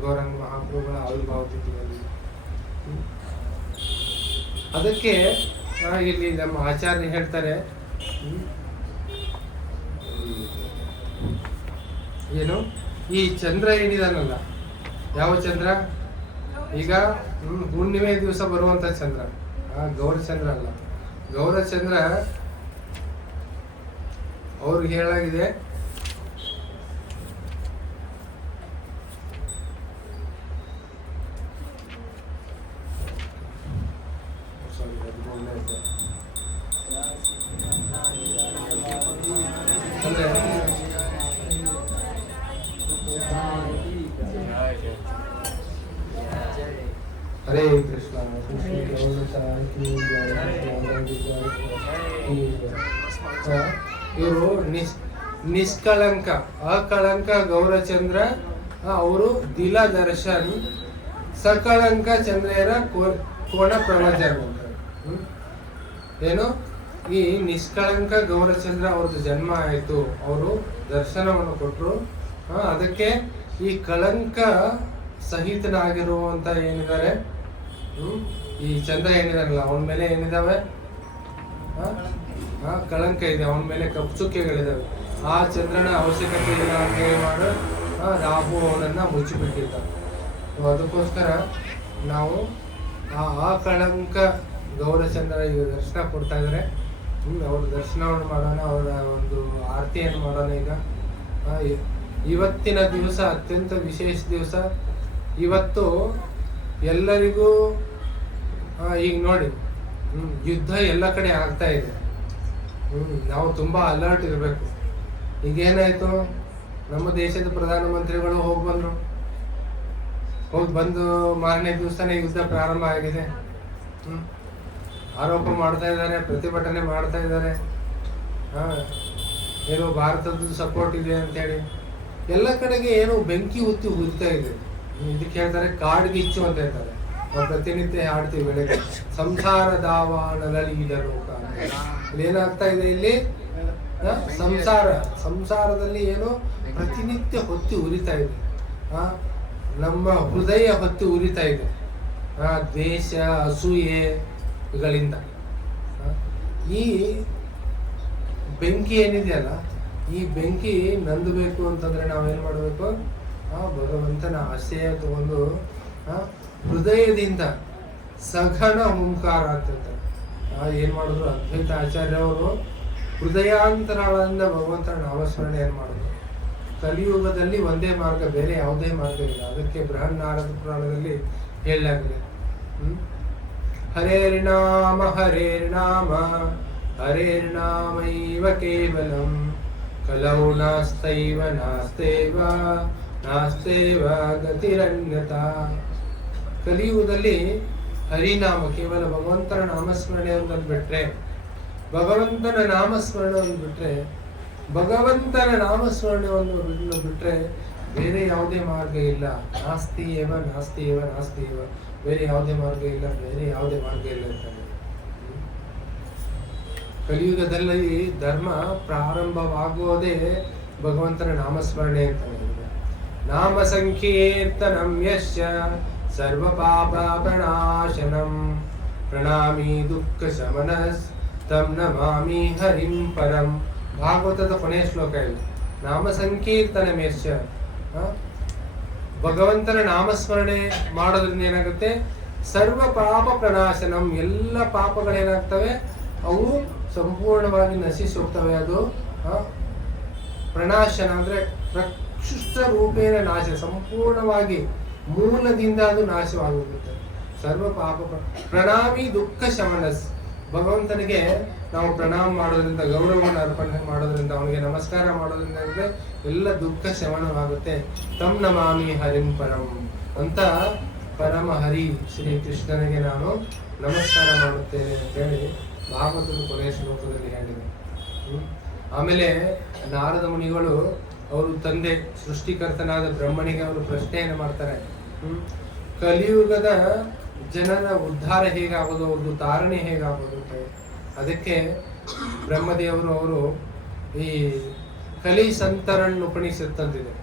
ಗೌರಂಗ ಮಹಾಪ್ರಭುಗಳ ಆವಿರ್ಭಾವ ತಿಥಿಯಲ್ಲಿ. ಅದಕ್ಕೆ ಇಲ್ಲಿ ನಮ್ಮ ಆಚಾರ್ಯ ಹೇಳ್ತಾರೆ, ಏನು ಈ ಚಂದ್ರ ಏನಿದಾನಲ್ಲ, ಯಾವ ಚಂದ್ರ? ಈಗ ಹುಣ್ಣಿಮೆ ದಿವಸ ಬರುವಂತ ಚಂದ್ರ, ಗೌರಚಂದ್ರ ಅಲ್ಲ. ಗೌರಚಂದ್ರ ಅವ್ರಿಗೆ ಹೇಳಾಗಿದೆ, ಅಂದ್ರೆ ಹರೇ ಕೃಷ್ಣ ಇವರು ನಿಷ್ಕಳಂಕ ಅಕಳಂಕ ಗೌರಚಂದ್ರ, ಅವರು ದಿಲ ದರ್ಶನ್, ಸಕಳಂಕ ಚಂದ್ರೇರ ಕೋಣ ಪ್ರವಚನ ಅಂತಾರೆ. ಏನು ಈ ನಿಷ್ಕಳಂಕ ಗೌರಚಂದ್ರ ಅವ್ರದ್ದು ಜನ್ಮ ಆಯ್ತು, ಅವರು ದರ್ಶನವನ್ನು ಕೊಟ್ಟರು. ಅದಕ್ಕೆ ಈ ಕಳಂಕ ಸಹಿತನಾಗಿರುವಂತ ಏನಿದ್ದಾರೆ, ಈ ಚಂದ್ರ ಏನಿದಾರಲ್ಲ ಅವನ ಮೇಲೆ ಏನಿದಾವೆ, ಕಳಂಕ ಇದೆ, ಅವನ ಮೇಲೆ ಕಪ್ಪು ಚುಕ್ಕೆಗಳಿದಾವೆ. ಆ ಚಂದ್ರನ ಅವಶ್ಯಕತೆ ಇಲ್ಲ ಅಂತ ಹೇಳಿ ಮಾಡಿ ರಾಹು ಅವನನ್ನ ಮುಚ್ಚಿಬಿಟ್ಟಿರ್ತಾರೆ. ಅದಕ್ಕೋಸ್ಕರ ನಾವು ಆ ಕಳಂಕ ಗೌರಚಂದ್ರ ಈಗ ದರ್ಶನ ಕೊಡ್ತಾ ಇದ್ದಾರೆ. ಅವ್ರ ದರ್ಶನವನ್ನು ಮಾಡೋಣ, ಅವರ ಒಂದು ಆರತಿಯನ್ನು ಮಾಡೋಣ. ಈಗ ಇವತ್ತಿನ ದಿವಸ ಅತ್ಯಂತ ವಿಶೇಷ ದಿವಸ. ಇವತ್ತು ಎಲ್ಲರಿಗೂ ಈಗ ನೋಡಿ, ಯುದ್ಧ ಎಲ್ಲ ಕಡೆ ಆಗ್ತಾ ಇದೆ. ನಾವು ತುಂಬಾ ಅಲರ್ಟ್ ಇರಬೇಕು. ಈಗೇನಾಯ್ತು, ನಮ್ಮ ದೇಶದ ಪ್ರಧಾನಮಂತ್ರಿಗಳು ಹೋಗಿ ಬಂದು ಮಾರನೇ ದಿವಸನೇ ಯುದ್ಧ ಪ್ರಾರಂಭ ಆಗಿದೆ. ಆರೋಪ ಮಾಡ್ತಾ ಇದ್ದಾರೆ, ಪ್ರತಿಭಟನೆ ಮಾಡ್ತಾ ಇದ್ದಾರೆ. ಏನೋ ಭಾರತದ ಸಪೋರ್ಟ್ ಇದೆ ಅಂತೇಳಿ ಎಲ್ಲ ಕಡೆಗೆ ಏನೋ ಬೆಂಕಿ ಹುತ್ತಿ ಉರಿತಾ ಇದೆ. ಇದಕ್ಕೆ ಹೇಳ್ತಾರೆ ಕಾಡ್ಗಿಚ್ಚು ಅಂತ ಹೇಳ್ತಾರೆ. ನಾವು ಪ್ರತಿನಿತ್ಯ ಹಾಡ್ತೀವಿ ಬೆಳಗ್ಗೆ, ಸಂಸಾರ ದಾವಾನದಲ್ಲಿ ಲೋಕ. ಏನಾಗ್ತಾ ಇದೆ ಇಲ್ಲಿ? ಸಂಸಾರದಲ್ಲಿ ಏನೋ ಪ್ರತಿನಿತ್ಯ ಹೊತ್ತಿ ಉರಿತಾ ಇದೆ. ನಮ್ಮ ಹೃದಯ ಹೊತ್ತಿ ಉರಿತಾ ಇದೆ ದ್ವೇಷ ಅಸೂಯೆಗಳಿಂದ. ಈ ಬೆಂಕಿ ಏನಿದೆಯಲ್ಲ, ಈ ಬೆಂಕಿ ನಂದಬೇಕು ಅಂತಂದ್ರೆ ನಾವೇನ್ ಮಾಡಬೇಕು? ಭಗವಂತನ ಆಶಯ ತಗೊಂಡು ಹೃದಯದಿಂದ ಸಘನ ಓಂಕಾರ ಅಂತ ಹೇಳ್ತಾರೆ. ಏನ್ ಮಾಡಿದ್ರು ಅದ್ವೈತ ಆಚಾರ್ಯ ಅವರು ಹೃದಯಾಂತರಾಳದಿಂದ ಭಗವಂತನ ನಾಮಸ್ಮರಣೆ ಏನ್ ಮಾಡಿದ್ರು. ಕಲಿಯುಗದಲ್ಲಿ ಒಂದೇ ಮಾರ್ಗ, ಬೇರೆ ಯಾವುದೇ ಮಾರ್ಗ ಇಲ್ಲ. ಅದಕ್ಕೆ ಬೃಹನ್ನಾರದ ಪುರಾಣದಲ್ಲಿ ಹೇಳಲಾಗಿದೆ, ಹರೇರ್ನಾಮ ಹರೇರ್ನಾಮ ಹರೇರ್ನಾಮೈವ ಕೇವಲಂ ಕಲೌ ನಾಸ್ತೈವ ನಾಸ್ತೇವ ನಾಸ್ತೇವ ಗತಿರನ್ಯತಾ. ಕಲಿಯುಗದಲ್ಲಿ ಹರಿನಾಮ, ಕೇವಲ ಭಗವಂತನ ನಾಮಸ್ಮರಣೆಯನ್ನು ಬಿಟ್ರೆ, ಭಗವಂತನ ನಾಮಸ್ಮರಣೆಯನ್ನು ಬಿಟ್ರೆ, ಭಗವಂತನ ನಾಮಸ್ಮರಣೆಯನ್ನು ಬಿಟ್ರೆ ಬೇರೆ ಯಾವುದೇ ಮಾರ್ಗ ಇಲ್ಲ. ನಾಸ್ತಿ ಏವ ನಾಸ್ತಿ ಏವ ನಾಸ್ತಿ ಏವ, ಬೇರೆ ಯಾವುದೇ ಮಾರ್ಗ ಇಲ್ಲ, ಬೇರೆ ಯಾವುದೇ ಮಾರ್ಗ ಇಲ್ಲ ಅಂತಾನೆ. ಕಲಿಯುಗದಲ್ಲಿ ಧರ್ಮ ಪ್ರಾರಂಭವಾಗುವುದೇ ಭಗವಂತನ ನಾಮಸ್ಮರಣೆ ಅಂತ ಹೇಳಿದೆ. ನಾಮ ಸಂಕೀರ್ತನಂ ಯಶ್ಚ ಸರ್ವ ಪಾಪ ಪ್ರಣಾಶನಂ ಪ್ರಣಾಮಿ ದುಃಖ ಶಮನಸ್ ತಂ ನಮಾಮಿ ಹರಿಂ ಪರಂ. ಭಾಗವತದ ಕೊನೆಯ ಶ್ಲೋಕ ಇದೆ. ನಾಮ ಸಂಕೀರ್ತನಂ ಯಶ್ಚ, ಭಗವಂತನ ನಾಮಸ್ಮರಣೆ ಮಾಡೋದ್ರಿಂದ ಏನಾಗುತ್ತೆ? ಸರ್ವ ಪಾಪ ಪ್ರಣಾಶನಂ, ಎಲ್ಲ ಪಾಪಗಳೇನಾಗ್ತವೆ? ಅವು ಸಂಪೂರ್ಣವಾಗಿ ನಶಿಸಿ ಹೋಗ್ತವೆ. ಅದು ಪ್ರಣಾಶನ ಅಂದ್ರೆ ಪ್ರಕ್ಷುಷ್ಟ ರೂಪೇಣ ನಾಶ, ಸಂಪೂರ್ಣವಾಗಿ ಮೂಲದಿಂದ ಅದು ನಾಶವಾಗೋಗುತ್ತೆ. ಸರ್ವ ಪಾಪ ಪ್ರಣಾಮಿ ದುಃಖ ಶಮನಸ್, ಭಗವಂತನಿಗೆ ನಾವು ಪ್ರಣಾಮ ಮಾಡೋದ್ರಿಂದ, ಗೌರವವನ್ನು ಅರ್ಪಣೆ ಮಾಡೋದ್ರಿಂದ, ಅವನಿಗೆ ನಮಸ್ಕಾರ ಮಾಡೋದ್ರಿಂದ ಅಂದ್ರೆ ಎಲ್ಲ ದುಃಖ ಶಮನವಾಗುತ್ತೆ. ತಮ್ ನಮಾಮಿ ಹರಿಂ ಪರಂ ಅಂತ ಪರಮ ಹರಿ ಶ್ರೀ ಕೃಷ್ಣನಿಗೆ ನಾನು ನಮಸ್ಕಾರ ಮಾಡುತ್ತೇನೆ ಅಂತೇಳಿ ಭಾಗವತದ ಕೊನೆಯ ಶ್ಲೋಕದಲ್ಲಿ ಹೇಳಿದೆ. ಆಮೇಲೆ ನಾರದ ಮುನಿಗಳು ಅವರು ತಂದೆ ಸೃಷ್ಟಿಕರ್ತನಾದ ಬ್ರಹ್ಮನಿಗೆ ಅವರು ಪ್ರಶ್ನೆಯನ್ನು ಮಾಡ್ತಾರೆ. ಕಲಿಯುಗದ ಜನರ ಉದ್ಧಾರ ಹೇಗಾಗೋದು, ಅವ್ರದ್ದು ತಾರಣೆ ಹೇಗಾಗೋದು ಅಂತ. ಅದಕ್ಕೆ ಬ್ರಹ್ಮದೇವರು ಅವರು ಈ ಕಲಿ ಸಂತರನ್ ಉಪನಿಷತ್ ಅಂತಿದೆ.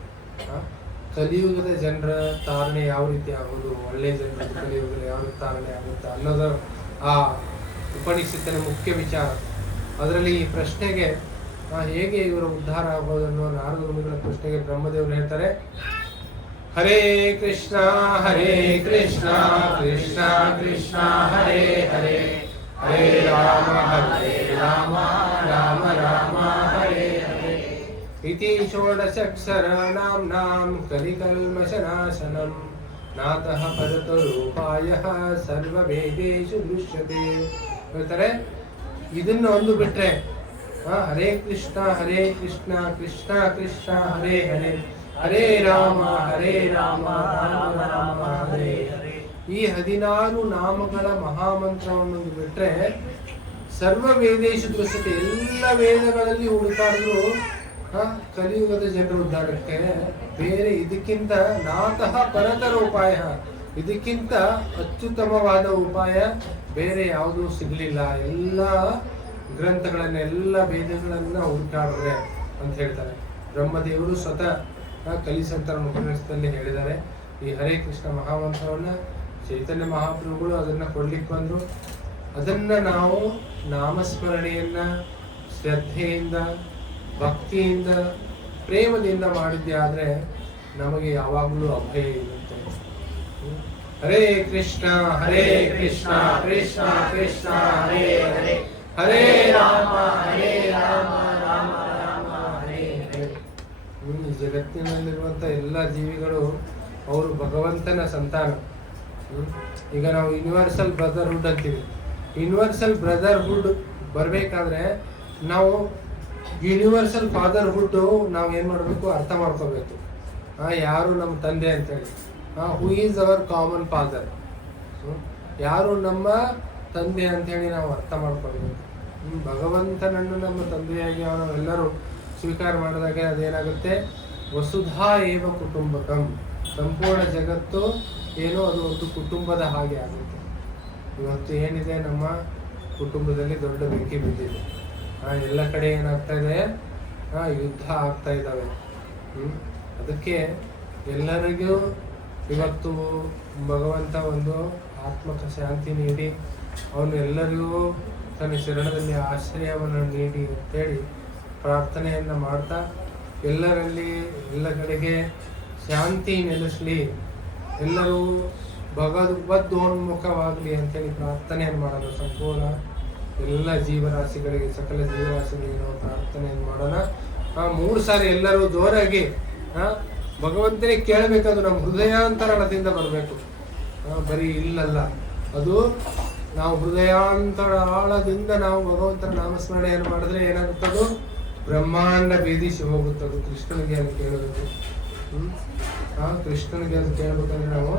ಕಲಿಯುಗದ ಜನರ ತಾರಣೆ ಯಾವ ರೀತಿ ಆಗೋದು, ಒಳ್ಳೆ ಜನರ ಕಲಿಯುಗದಲ್ಲಿ ಯಾವ ರೀತಿ ತಾರಣೆ ಆಗುತ್ತೆ ಅನ್ನೋದು ಆ ಉಪನಿಷತ್ತಿನ ಮುಖ್ಯ ವಿಚಾರ. ಅದರಲ್ಲಿ ಈ ಪ್ರಶ್ನೆಗೆ ಹೇಗೆ ಇವರ ಉದ್ಧಾರ ಆಗೋದು ಅನ್ನೋ ನಾರದ ಮುನಿಗಳ ಪ್ರಶ್ನೆಗೆ ಬ್ರಹ್ಮದೇವರು ಹೇಳ್ತಾರೆ, ಹರೇ ಕೃಷ್ಣ ಕೃಷ್ಣ ಕೃಷ್ಣ ಹರೇ ಹರೇ, ಹರೇ ರಾಮ ರಾಮ ರಾಮ ಹರೇ ಹರೇ. ಇತಿ ಷೋಡಶಾಕ್ಷರಾಣಾಂ ನಾಂ ಕಲಿಕಲ್ಮಷನಾಶನಂ ನಾತಃ ಪರತರೂಪಾಯಃ ಸರ್ವವೇದೇಷು ದೃಶ್ಯತೆ. ಹೇಳ್ತಾರೆ, ಇದನ್ನು ಒಂದು ಬಿಟ್ರೆ ಹರೇ ಕೃಷ್ಣ ಕೃಷ್ಣ ಕೃಷ್ಣ ಹರೇ ಹರೇ, ಹರೇ ರಾಮ ರಾಮ ರಾಮ ಹರೇ ಹರೇ, ಈ 16 ನಾಮಗಳ ಮಹಾಮಂತ್ರವನ್ನು ಬಿಟ್ರೆ ಸರ್ವ ವೇದೇಶು ದೃಶ್ಯತೆ, ಎಲ್ಲ ವೇದಗಳಲ್ಲಿ ಹುಡುಕಾಡಿದ್ರು ಕಲಿಯುಗದ ಜನರ ಉದ್ಧಾರಕ್ಕೆ ಬೇರೆ ಇದಕ್ಕಿಂತ ನಾತಃ ಪರತರ ಉಪಾಯ, ಇದಕ್ಕಿಂತ ಅತ್ಯುತ್ತಮವಾದ ಉಪಾಯ ಬೇರೆ ಯಾವುದೂ ಸಿಗಲಿಲ್ಲ. ಎಲ್ಲ ಗ್ರಂಥಗಳನ್ನ, ಎಲ್ಲ ವೇದಗಳನ್ನ ಹುಡುಕಾಡಿದ್ರೆ ಅಂತ ಹೇಳ್ತಾರೆ ಬ್ರಹ್ಮದೇವರು. ಸ್ವತಃ ಕಲಿಸಂತರ ಉಪನಿಷತ್ತಲ್ಲಿ ಹೇಳಿದ್ದಾರೆ. ಈ ಹರೇ ಕೃಷ್ಣ ಮಹಾಮಂತ್ರವನ್ನ ಚೈತನ್ಯ ಮಹಾಪ್ರಭುಗಳು ಅದನ್ನ ಕೊಡ್ಲಿಕ್ಕೆ ಬಂದ್ರು. ಅದನ್ನ ನಾವು ನಾಮಸ್ಮರಣೆಯನ್ನ ಶ್ರದ್ಧೆಯಿಂದ, ಭಕ್ತಿಯಿಂದ, ಪ್ರೇಮದಿಂದ ಮಾಡಿದ್ದೆ ಆದ್ರೆ ನಮಗೆ ಯಾವಾಗಲೂ ಅಭಯ ಇರುತ್ತೆ. ಹರೇ ಕೃಷ್ಣ ಕೃಷ್ಣ ಕೃಷ್ಣ ಹರೇ ಹರೇ, ಹರೇ ರಾಮ ರಾಮ ಹರೇ ಹರೇ. ಈ ಜಗತ್ತಿನಲ್ಲಿರುವಂತ ಎಲ್ಲ ಜೀವಿಗಳು ಅವರು ಭಗವಂತನ ಸಂತಾನ. ಈಗ ನಾವು ಯೂನಿವರ್ಸಲ್ ಬ್ರದರ್ಹುಡ್ ಅಂತೀವಿ. ಯೂನಿವರ್ಸಲ್ ಬ್ರದರ್ಹುಡ್ ಬರಬೇಕಾದ್ರೆ ನಾವು ಯೂನಿವರ್ಸಲ್ ಫಾದರ್ಹುಡ್ ನಾವು ಏನ್ ಮಾಡಬೇಕು, ಅರ್ಥ ಮಾಡ್ಕೋಬೇಕು. ಯಾರು ನಮ್ಮ ತಂದೆ ಅಂತೇಳಿ, who is our common father, ಯಾರು ನಮ್ಮ ತಂದೆ ಅಂತೇಳಿ ನಾವು ಅರ್ಥ ಮಾಡ್ಕೊಳ್ಬೇಕು. ಭಗವಂತನನ್ನು ನಮ್ಮ ತಂದೆಯಾಗಿ ನಾವೆಲ್ಲರೂ ಸ್ವೀಕಾರ ಮಾಡಿದಾಗ ಅದೇನಾಗುತ್ತೆ, ವಸುಧಾ ಏವ ಕುಟುಂಬಕಂ, ಸಂಪೂರ್ಣ ಜಗತ್ತು ಏನೋ ಅದು ಒಂದು ಕುಟುಂಬದ ಹಾಗೆ ಆಗುತ್ತೆ. ಇವತ್ತು ಏನಿದೆ, ನಮ್ಮ ಕುಟುಂಬದಲ್ಲಿ ದೊಡ್ಡ ಬೆಂಕಿ ಬಿದ್ದಿದೆ. ಎಲ್ಲ ಕಡೆ ಏನಾಗ್ತಾ ಇದೆ, ಯುದ್ಧ ಆಗ್ತಾ ಇದ್ದಾವೆ. ಅದಕ್ಕೆ ಎಲ್ಲರಿಗೂ ಇವತ್ತು ಭಗವಂತ ಒಂದು ಆತ್ಮಕ ಶಾಂತಿ ನೀಡಿ ಅವನು ಎಲ್ಲರಿಗೂ ತನ್ನ ಶರಣದಲ್ಲಿ ಆಶ್ರಯವನ್ನು ನೀಡಿ ಅಂತೇಳಿ ಪ್ರಾರ್ಥನೆಯನ್ನು ಮಾಡ್ತಾ ಎಲ್ಲರಲ್ಲಿ ಎಲ್ಲ ಕಡೆಗೆ ಶಾಂತಿ ನೆಲೆಸಲಿ, ಎಲ್ಲರೂ ಭಗವದ್ೋನ್ಮುಖವಾಗಲಿ ಅಂತೇಳಿ ಪ್ರಾರ್ಥನೆಯನ್ನು ಮಾಡೋದು. ಸಂಪೂರ್ಣ ಎಲ್ಲ ಜೀವರಾಶಿಗಳಿಗೆ, ಸಕಲ ಜೀವರಾಶಿಗಳಿಗೆ ನಾವು ಪ್ರಾರ್ಥನೆಯನ್ನು ಮಾಡೋಣ. 3 ಸಾರಿ ಎಲ್ಲರೂ ಜೋರಾಗಿ ಭಗವಂತನೇ ಕೇಳಬೇಕದು ನಮ್ಮ ಹೃದಯಾಂತರಾಳದಿಂದ ಬರಬೇಕು. ಬರೀ ಇಲ್ಲಲ್ಲ, ಅದು ನಾವು ಹೃದಯಾಂತರಾಳದಿಂದ ನಾವು ಭಗವಂತನ ನಾಮಸ್ಮರಣೆಯನ್ನು ಮಾಡಿದ್ರೆ ಏನಾಗುತ್ತದು, ಬ್ರಹ್ಮಾಂಡ ಭೇದಿಸಿ ಹೋಗುತ್ತದು. ಕೃಷ್ಣನಿಗೆ ಅದು ಕೇಳಬೇಕು. ಕೃಷ್ಣನಿಗೆ ಅದು ಕೇಳಬೇಕಂದ್ರೆ ನಾವು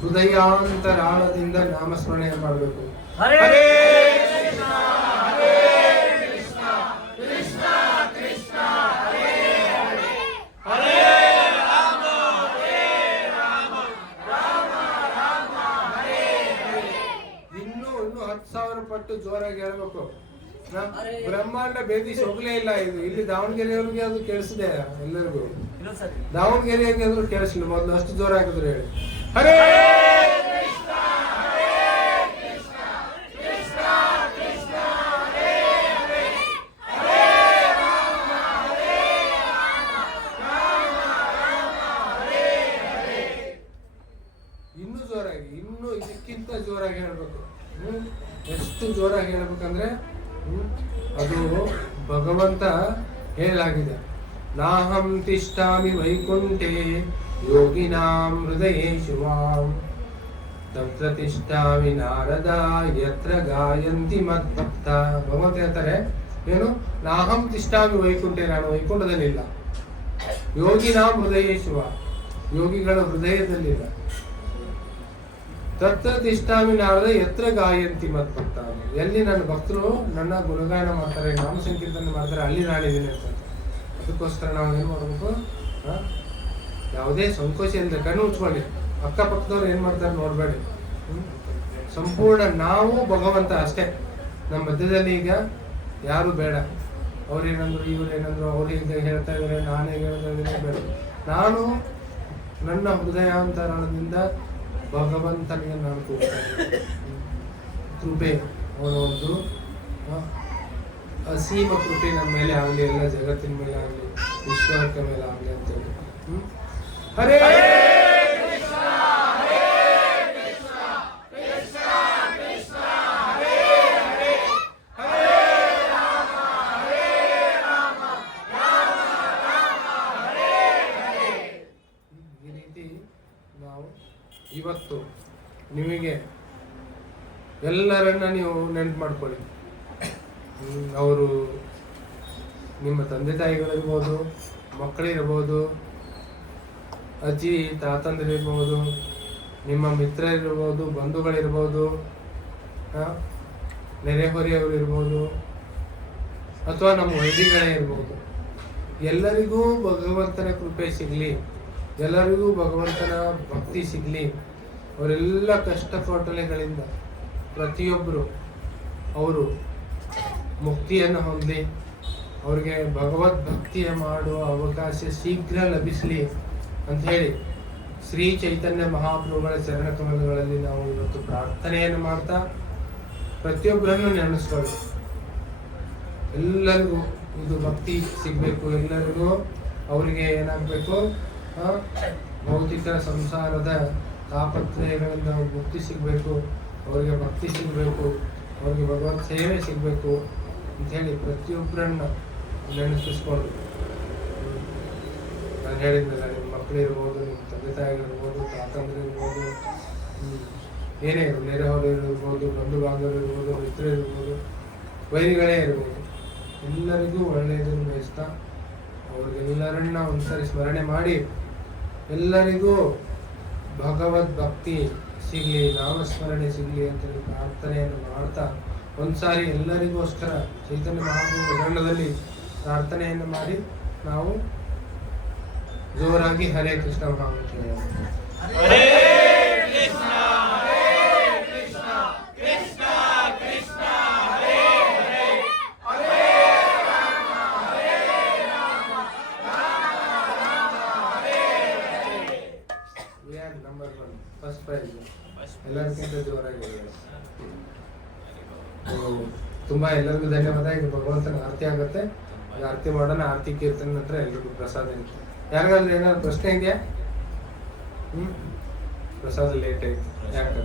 ಹೃದಯಾಂತರಾಳದಿಂದ ನಾಮಸ್ಮರಣೆಯನ್ನು ಮಾಡಬೇಕು. ಹರೇ ಕೃಷ್ಣ ಕೃಷ್ಣ ಕೃಷ್ಣ ಹರೇ ಹರೇ, ಹರೇ ರಾಮ ರಾಮ ರಾಮ ಹರೇ ಹರೇ. ಇನ್ನೂ 10,000 ಪಟ್ಟು ಜೋರಾಗಿ ಹೇಳ್ಬೇಕು. ಬ್ರಹ್ಮಾಂಡ ಭೇದಿಸಿ ಹೋಗ್ಲೇ ಇಲ್ಲ ಇದು. ಇಲ್ಲಿ ದಾವಣಗೆರೆಯವ್ರಿಗೆ ಅದು ಕೇಳಿಸಿದೆ ಎಲ್ಲರಿಗೂ. ದಾವಣಗೆರೆಯವ್ರಿಗೆ ಆದ್ರೂ ಕೇಳಿಸ್ಲಿಲ್ಲ. ಮೊದಲು ಅಷ್ಟು ಜೋರ ಹಾಕಿದ್ರು ಹೇಳಿ ಹರೇ ಕೃಷ್ಣ ಕೃಷ್ಣ ಕೃಷ್ಣ ಹರೇ ಹರೇ ಹರೇ ರಾಮ ಹರೇ ರಾಮ ರಾಮ ಹರೇ ಹರೇ. ಇನ್ನೂ ಜೋರಾಗಿ, ಇನ್ನೂ ಇದಕ್ಕಿಂತ ಜೋರಾಗಿ ಹೇಳ್ಬೇಕು. ಎಷ್ಟು ಜೋರಾಗಿ ಹೇಳ್ಬೇಕಂದ್ರೆ ಅದು ಭಗವಂತ ಹೇಳಲಾಗಿದೆ. ನಾಹಂ ತಿಷ್ಠಾಮಿ ವೈಕುಂಠೆ ಯೋಗಿನಾಂ ಹೃದಯೇಷು ಮಾಂ ತತ್ರ ತಿಷ್ಠಾಮಿ ನಾರದ ಯತ್ರ ಗಾಯಂತಿ ಮದ್ಭಕ್ತ. ಭಗವಂತ ಹೇಳ್ತಾರೆ ಏನು, ನಾಹಂ ತಿಷ್ಠಾಮಿ ವೈಕುಂಠೆ, ನಾನು ವೈಕುಂಠದಲ್ಲಿಲ್ಲ. ಯೋಗಿನಾಂ ಹೃದಯೇಷು ಮಾಂ, ಯೋಗಿಗಳ ಹೃದಯದಲ್ಲಿಲ್ಲ. ತತ್ರ ತಿಷ್ಠಾಮಿ ನಾರದ ಯತ್ರ ಗಾಯಂತಿ ಮದ್ಭಕ್ತ, ಎಲ್ಲಿ ನನ್ನ ಭಕ್ತರು ನನ್ನ ಗುಣಗಾನ ಮಾಡ್ತಾರೆ, ನಾಮ ಸಂಕೀರ್ತನೆ ಮಾಡ್ತಾರೆ, ಅಲ್ಲಿ ನಾನಿದ್ದೀನಿ ಅಂತ. ಅದಕ್ಕೋಸ್ಕರ ನಾವು ಏನು ಮಾಡಬೇಕು, ಯಾವುದೇ ಸಂಕೋಚ ಇಲ್ಲದೆ ಕಣ್ಣು ಮುಚ್ಕೊಳ್ಳಿ. ಅಕ್ಕಪಕ್ಕದವ್ರು ಏನು ಮಾಡ್ತಾರೆ ನೋಡಬೇಡಿ. ಸಂಪೂರ್ಣ ನಾವು ಭಗವಂತ ಅಷ್ಟೇ. ನಮ್ಮ ಮಧ್ಯದಲ್ಲಿ ಈಗ ಯಾರು ಬೇಡ. ಅವ್ರೇನಂದ್ರು ಇವ್ರೇನಂದ್ರು, ಅವ್ರು ಈಗ ಹೇಳ್ತಾ ಇದ್ದಾರೆ, ನಾನೇ ಹೇಳ್ತಾ ಇದ್ದೀನಿ, ಬೇಡ. ನಾನು ನನ್ನ ಹೃದಯಾಂತರಣದಿಂದ ಭಗವಂತನಿಗೆ ನಾನು ಕೃಪೆ, ಅವನ ಒಂದು ಅಸೀಮ ಕೃಪೆ ನಮ್ಮ ಮೇಲೆ ಆಗಲಿ, ಎಲ್ಲ ಜಗತ್ತಿನ ಮೇಲೆ ಆಗಲಿ, ವಿಶ್ವಕ್ಕೆ ಮೇಲೆ ಆಗಲಿ ಅಂತೇಳಿ. ಹರೇ ಕೃಷ್ಣ ಹರೇ ಕೃಷ್ಣ ಕೃಷ್ಣ ಕೃಷ್ಣ ಹರೇ ಹರೇ ಹರೇ ರಾಮ ಹರೇ ರಾಮ ರಾಮ ರಾಮ ಹರೇ ಹರೇ. ಈ ರೀತಿ ನಾವು ಇವತ್ತು ನಿಮಗೆ ಎಲ್ಲರನ್ನ ನೀವು ನೆನಪು ಮಾಡ್ಕೊಳ್ಳಿ. ಅವರು ನಿಮ್ಮ ತಂದೆ ತಾಯಿಗಳಿರ್ಬೋದು, ಮಕ್ಕಳಿರ್ಬೋದು, ಅಜ್ಜಿ ತಾತಂದಿರಿರ್ಬೋದು, ನಿಮ್ಮ ಮಿತ್ರರಿರ್ಬೋದು, ಬಂಧುಗಳಿರ್ಬೋದು, ನೆರೆಹೊರೆಯವರಿರ್ಬೋದು, ಅಥವಾ ನಮ್ಮ ವೈದಿಗಳೇ ಇರ್ಬೋದು. ಎಲ್ಲರಿಗೂ ಭಗವಂತನ ಕೃಪೆ ಸಿಗಲಿ, ಎಲ್ಲರಿಗೂ ಭಗವಂತನ ಭಕ್ತಿ ಸಿಗಲಿ. ಅವರೆಲ್ಲ ಕಷ್ಟಕೋಟಲೆಗಳಿಂದ ಪ್ರತಿಯೊಬ್ಬರು ಅವರು ಮುಕ್ತಿಯನ್ನು ಹೊಂದಲಿ, ಅವ್ರಿಗೆ ಭಗವದ್ ಭಕ್ತಿಯ ಮಾಡುವ ಅವಕಾಶ ಶೀಘ್ರ ಲಭಿಸಲಿ ಅಂತ ಹೇಳಿ ಶ್ರೀ ಚೈತನ್ಯ ಮಹಾಪ್ರಭುಗಳ ಚರಣ ಕಮಲಗಳಲ್ಲಿ ನಾವು ಇವತ್ತು ಪ್ರಾರ್ಥನೆಯನ್ನು ಮಾಡ್ತಾ ಪ್ರತಿಯೊಬ್ಬರನ್ನು ನೆನೆಸ್ಕೊಳ್ಳಿ. ಎಲ್ಲರಿಗೂ ಇದು ಭಕ್ತಿ ಸಿಗಬೇಕು, ಎಲ್ಲರಿಗೂ ಅವರಿಗೆ ಏನಾಗಬೇಕು, ಭೌತಿಕ ಸಂಸಾರದ ತಾಪತ್ರಯಗಳಿಂದ ಮುಕ್ತಿ ಸಿಗಬೇಕು, ಅವರಿಗೆ ಭಕ್ತಿ ಸಿಗಬೇಕು, ಅವ್ರಿಗೆ ಭಗವತ್ ಸೇವೆ ಸಿಗಬೇಕು ಅಂಥೇಳಿ ಪ್ರತಿಯೊಬ್ಬರನ್ನ ನೆನಪಿಸ್ಕೊಂಡು, ನಾನು ಹೇಳಿದ್ನಲ್ಲ, ನಿಮ್ಮ ಮಕ್ಕಳಿರ್ಬೋದು, ನಿಮ್ಮ ತಂದೆ ತಾಯಿಗಳಿರ್ಬೋದು, ತಾತಂದ್ರಿರ್ಬೋದು, ಏನೇ ನೆರೆಹೊರೆಯರಿರ್ಬೋದು, ಬಂಧು ಬಾಂಧವರಿರ್ಬೋದು, ಮಿತ್ರರಿರ್ಬೋದು, ವೈರಿಗಳೇ ಇರ್ಬೋದು, ಎಲ್ಲರಿಗೂ ಒಳ್ಳೆಯದನ್ನು ಬಯಸ್ತಾ ಅವ್ರಿಗೆಲ್ಲರನ್ನ ಒಂದ್ಸರಿ ಸ್ಮರಣೆ ಮಾಡಿ ಎಲ್ಲರಿಗೂ ಭಗವದ್ ಭಕ್ತಿ ಸಿಗಲಿ, ನಾಮಸ್ಮರಣೆ ಸಿಗಲಿ ಅಂತೇಳಿ ಪ್ರಾರ್ಥನೆಯನ್ನು ಮಾಡ್ತಾ ಒಂದ್ಸಾರಿ ಎಲ್ಲರಿಗೋಸ್ಕರ ಚೈತನ್ಯ ಮಹಾಪ್ರಭು ದಂಡದಲ್ಲಿ ಪ್ರಾರ್ಥನೆಯನ್ನು ಮಾಡಿ ನಾವು ಜೋರಾಗಿ ಹರೇ ಕೃಷ್ಣ ಮಹಾಮಂತ್ರ. ಹರೇ ಕೃಷ್ಣ ಹರೇ ಕೃಷ್ಣ ಕೃಷ್ಣ ಕೃಷ್ಣ ಹರೇ ಹರೇ ಹರೇ ರಾಮ ಹರೇ ರಾಮ ರಾಮ ರಾಮ ಹರೇ ಹರೇ. We are number 1, first prize. ಎಲ್ಲರಿಗಿಂತ ಜೋರಾಗಿ ತುಂಬಾ ಎಲ್ಲರಿಗೂ ಧನ್ಯವಾದ. ಈಗ ಭಗವಂತನ ಆರತಿ ಆಗುತ್ತೆ, ಆರತಿ ಮಾಡೋಣ. ಆರತಿ ಕೀರ್ತನೆ ನಂತರ ಎಲ್ರಿಗೂ ಪ್ರಸಾದ ಇರುತ್ತೆ. ಯಾರಿಗಾದ್ರೂ ಏನಾದ್ರು ಪ್ರಶ್ನೆ ಇದೆಯಾ? ಪ್ರಸಾದ ಲೇಟ್ ಆಯ್ತು ಯಾಕಂತ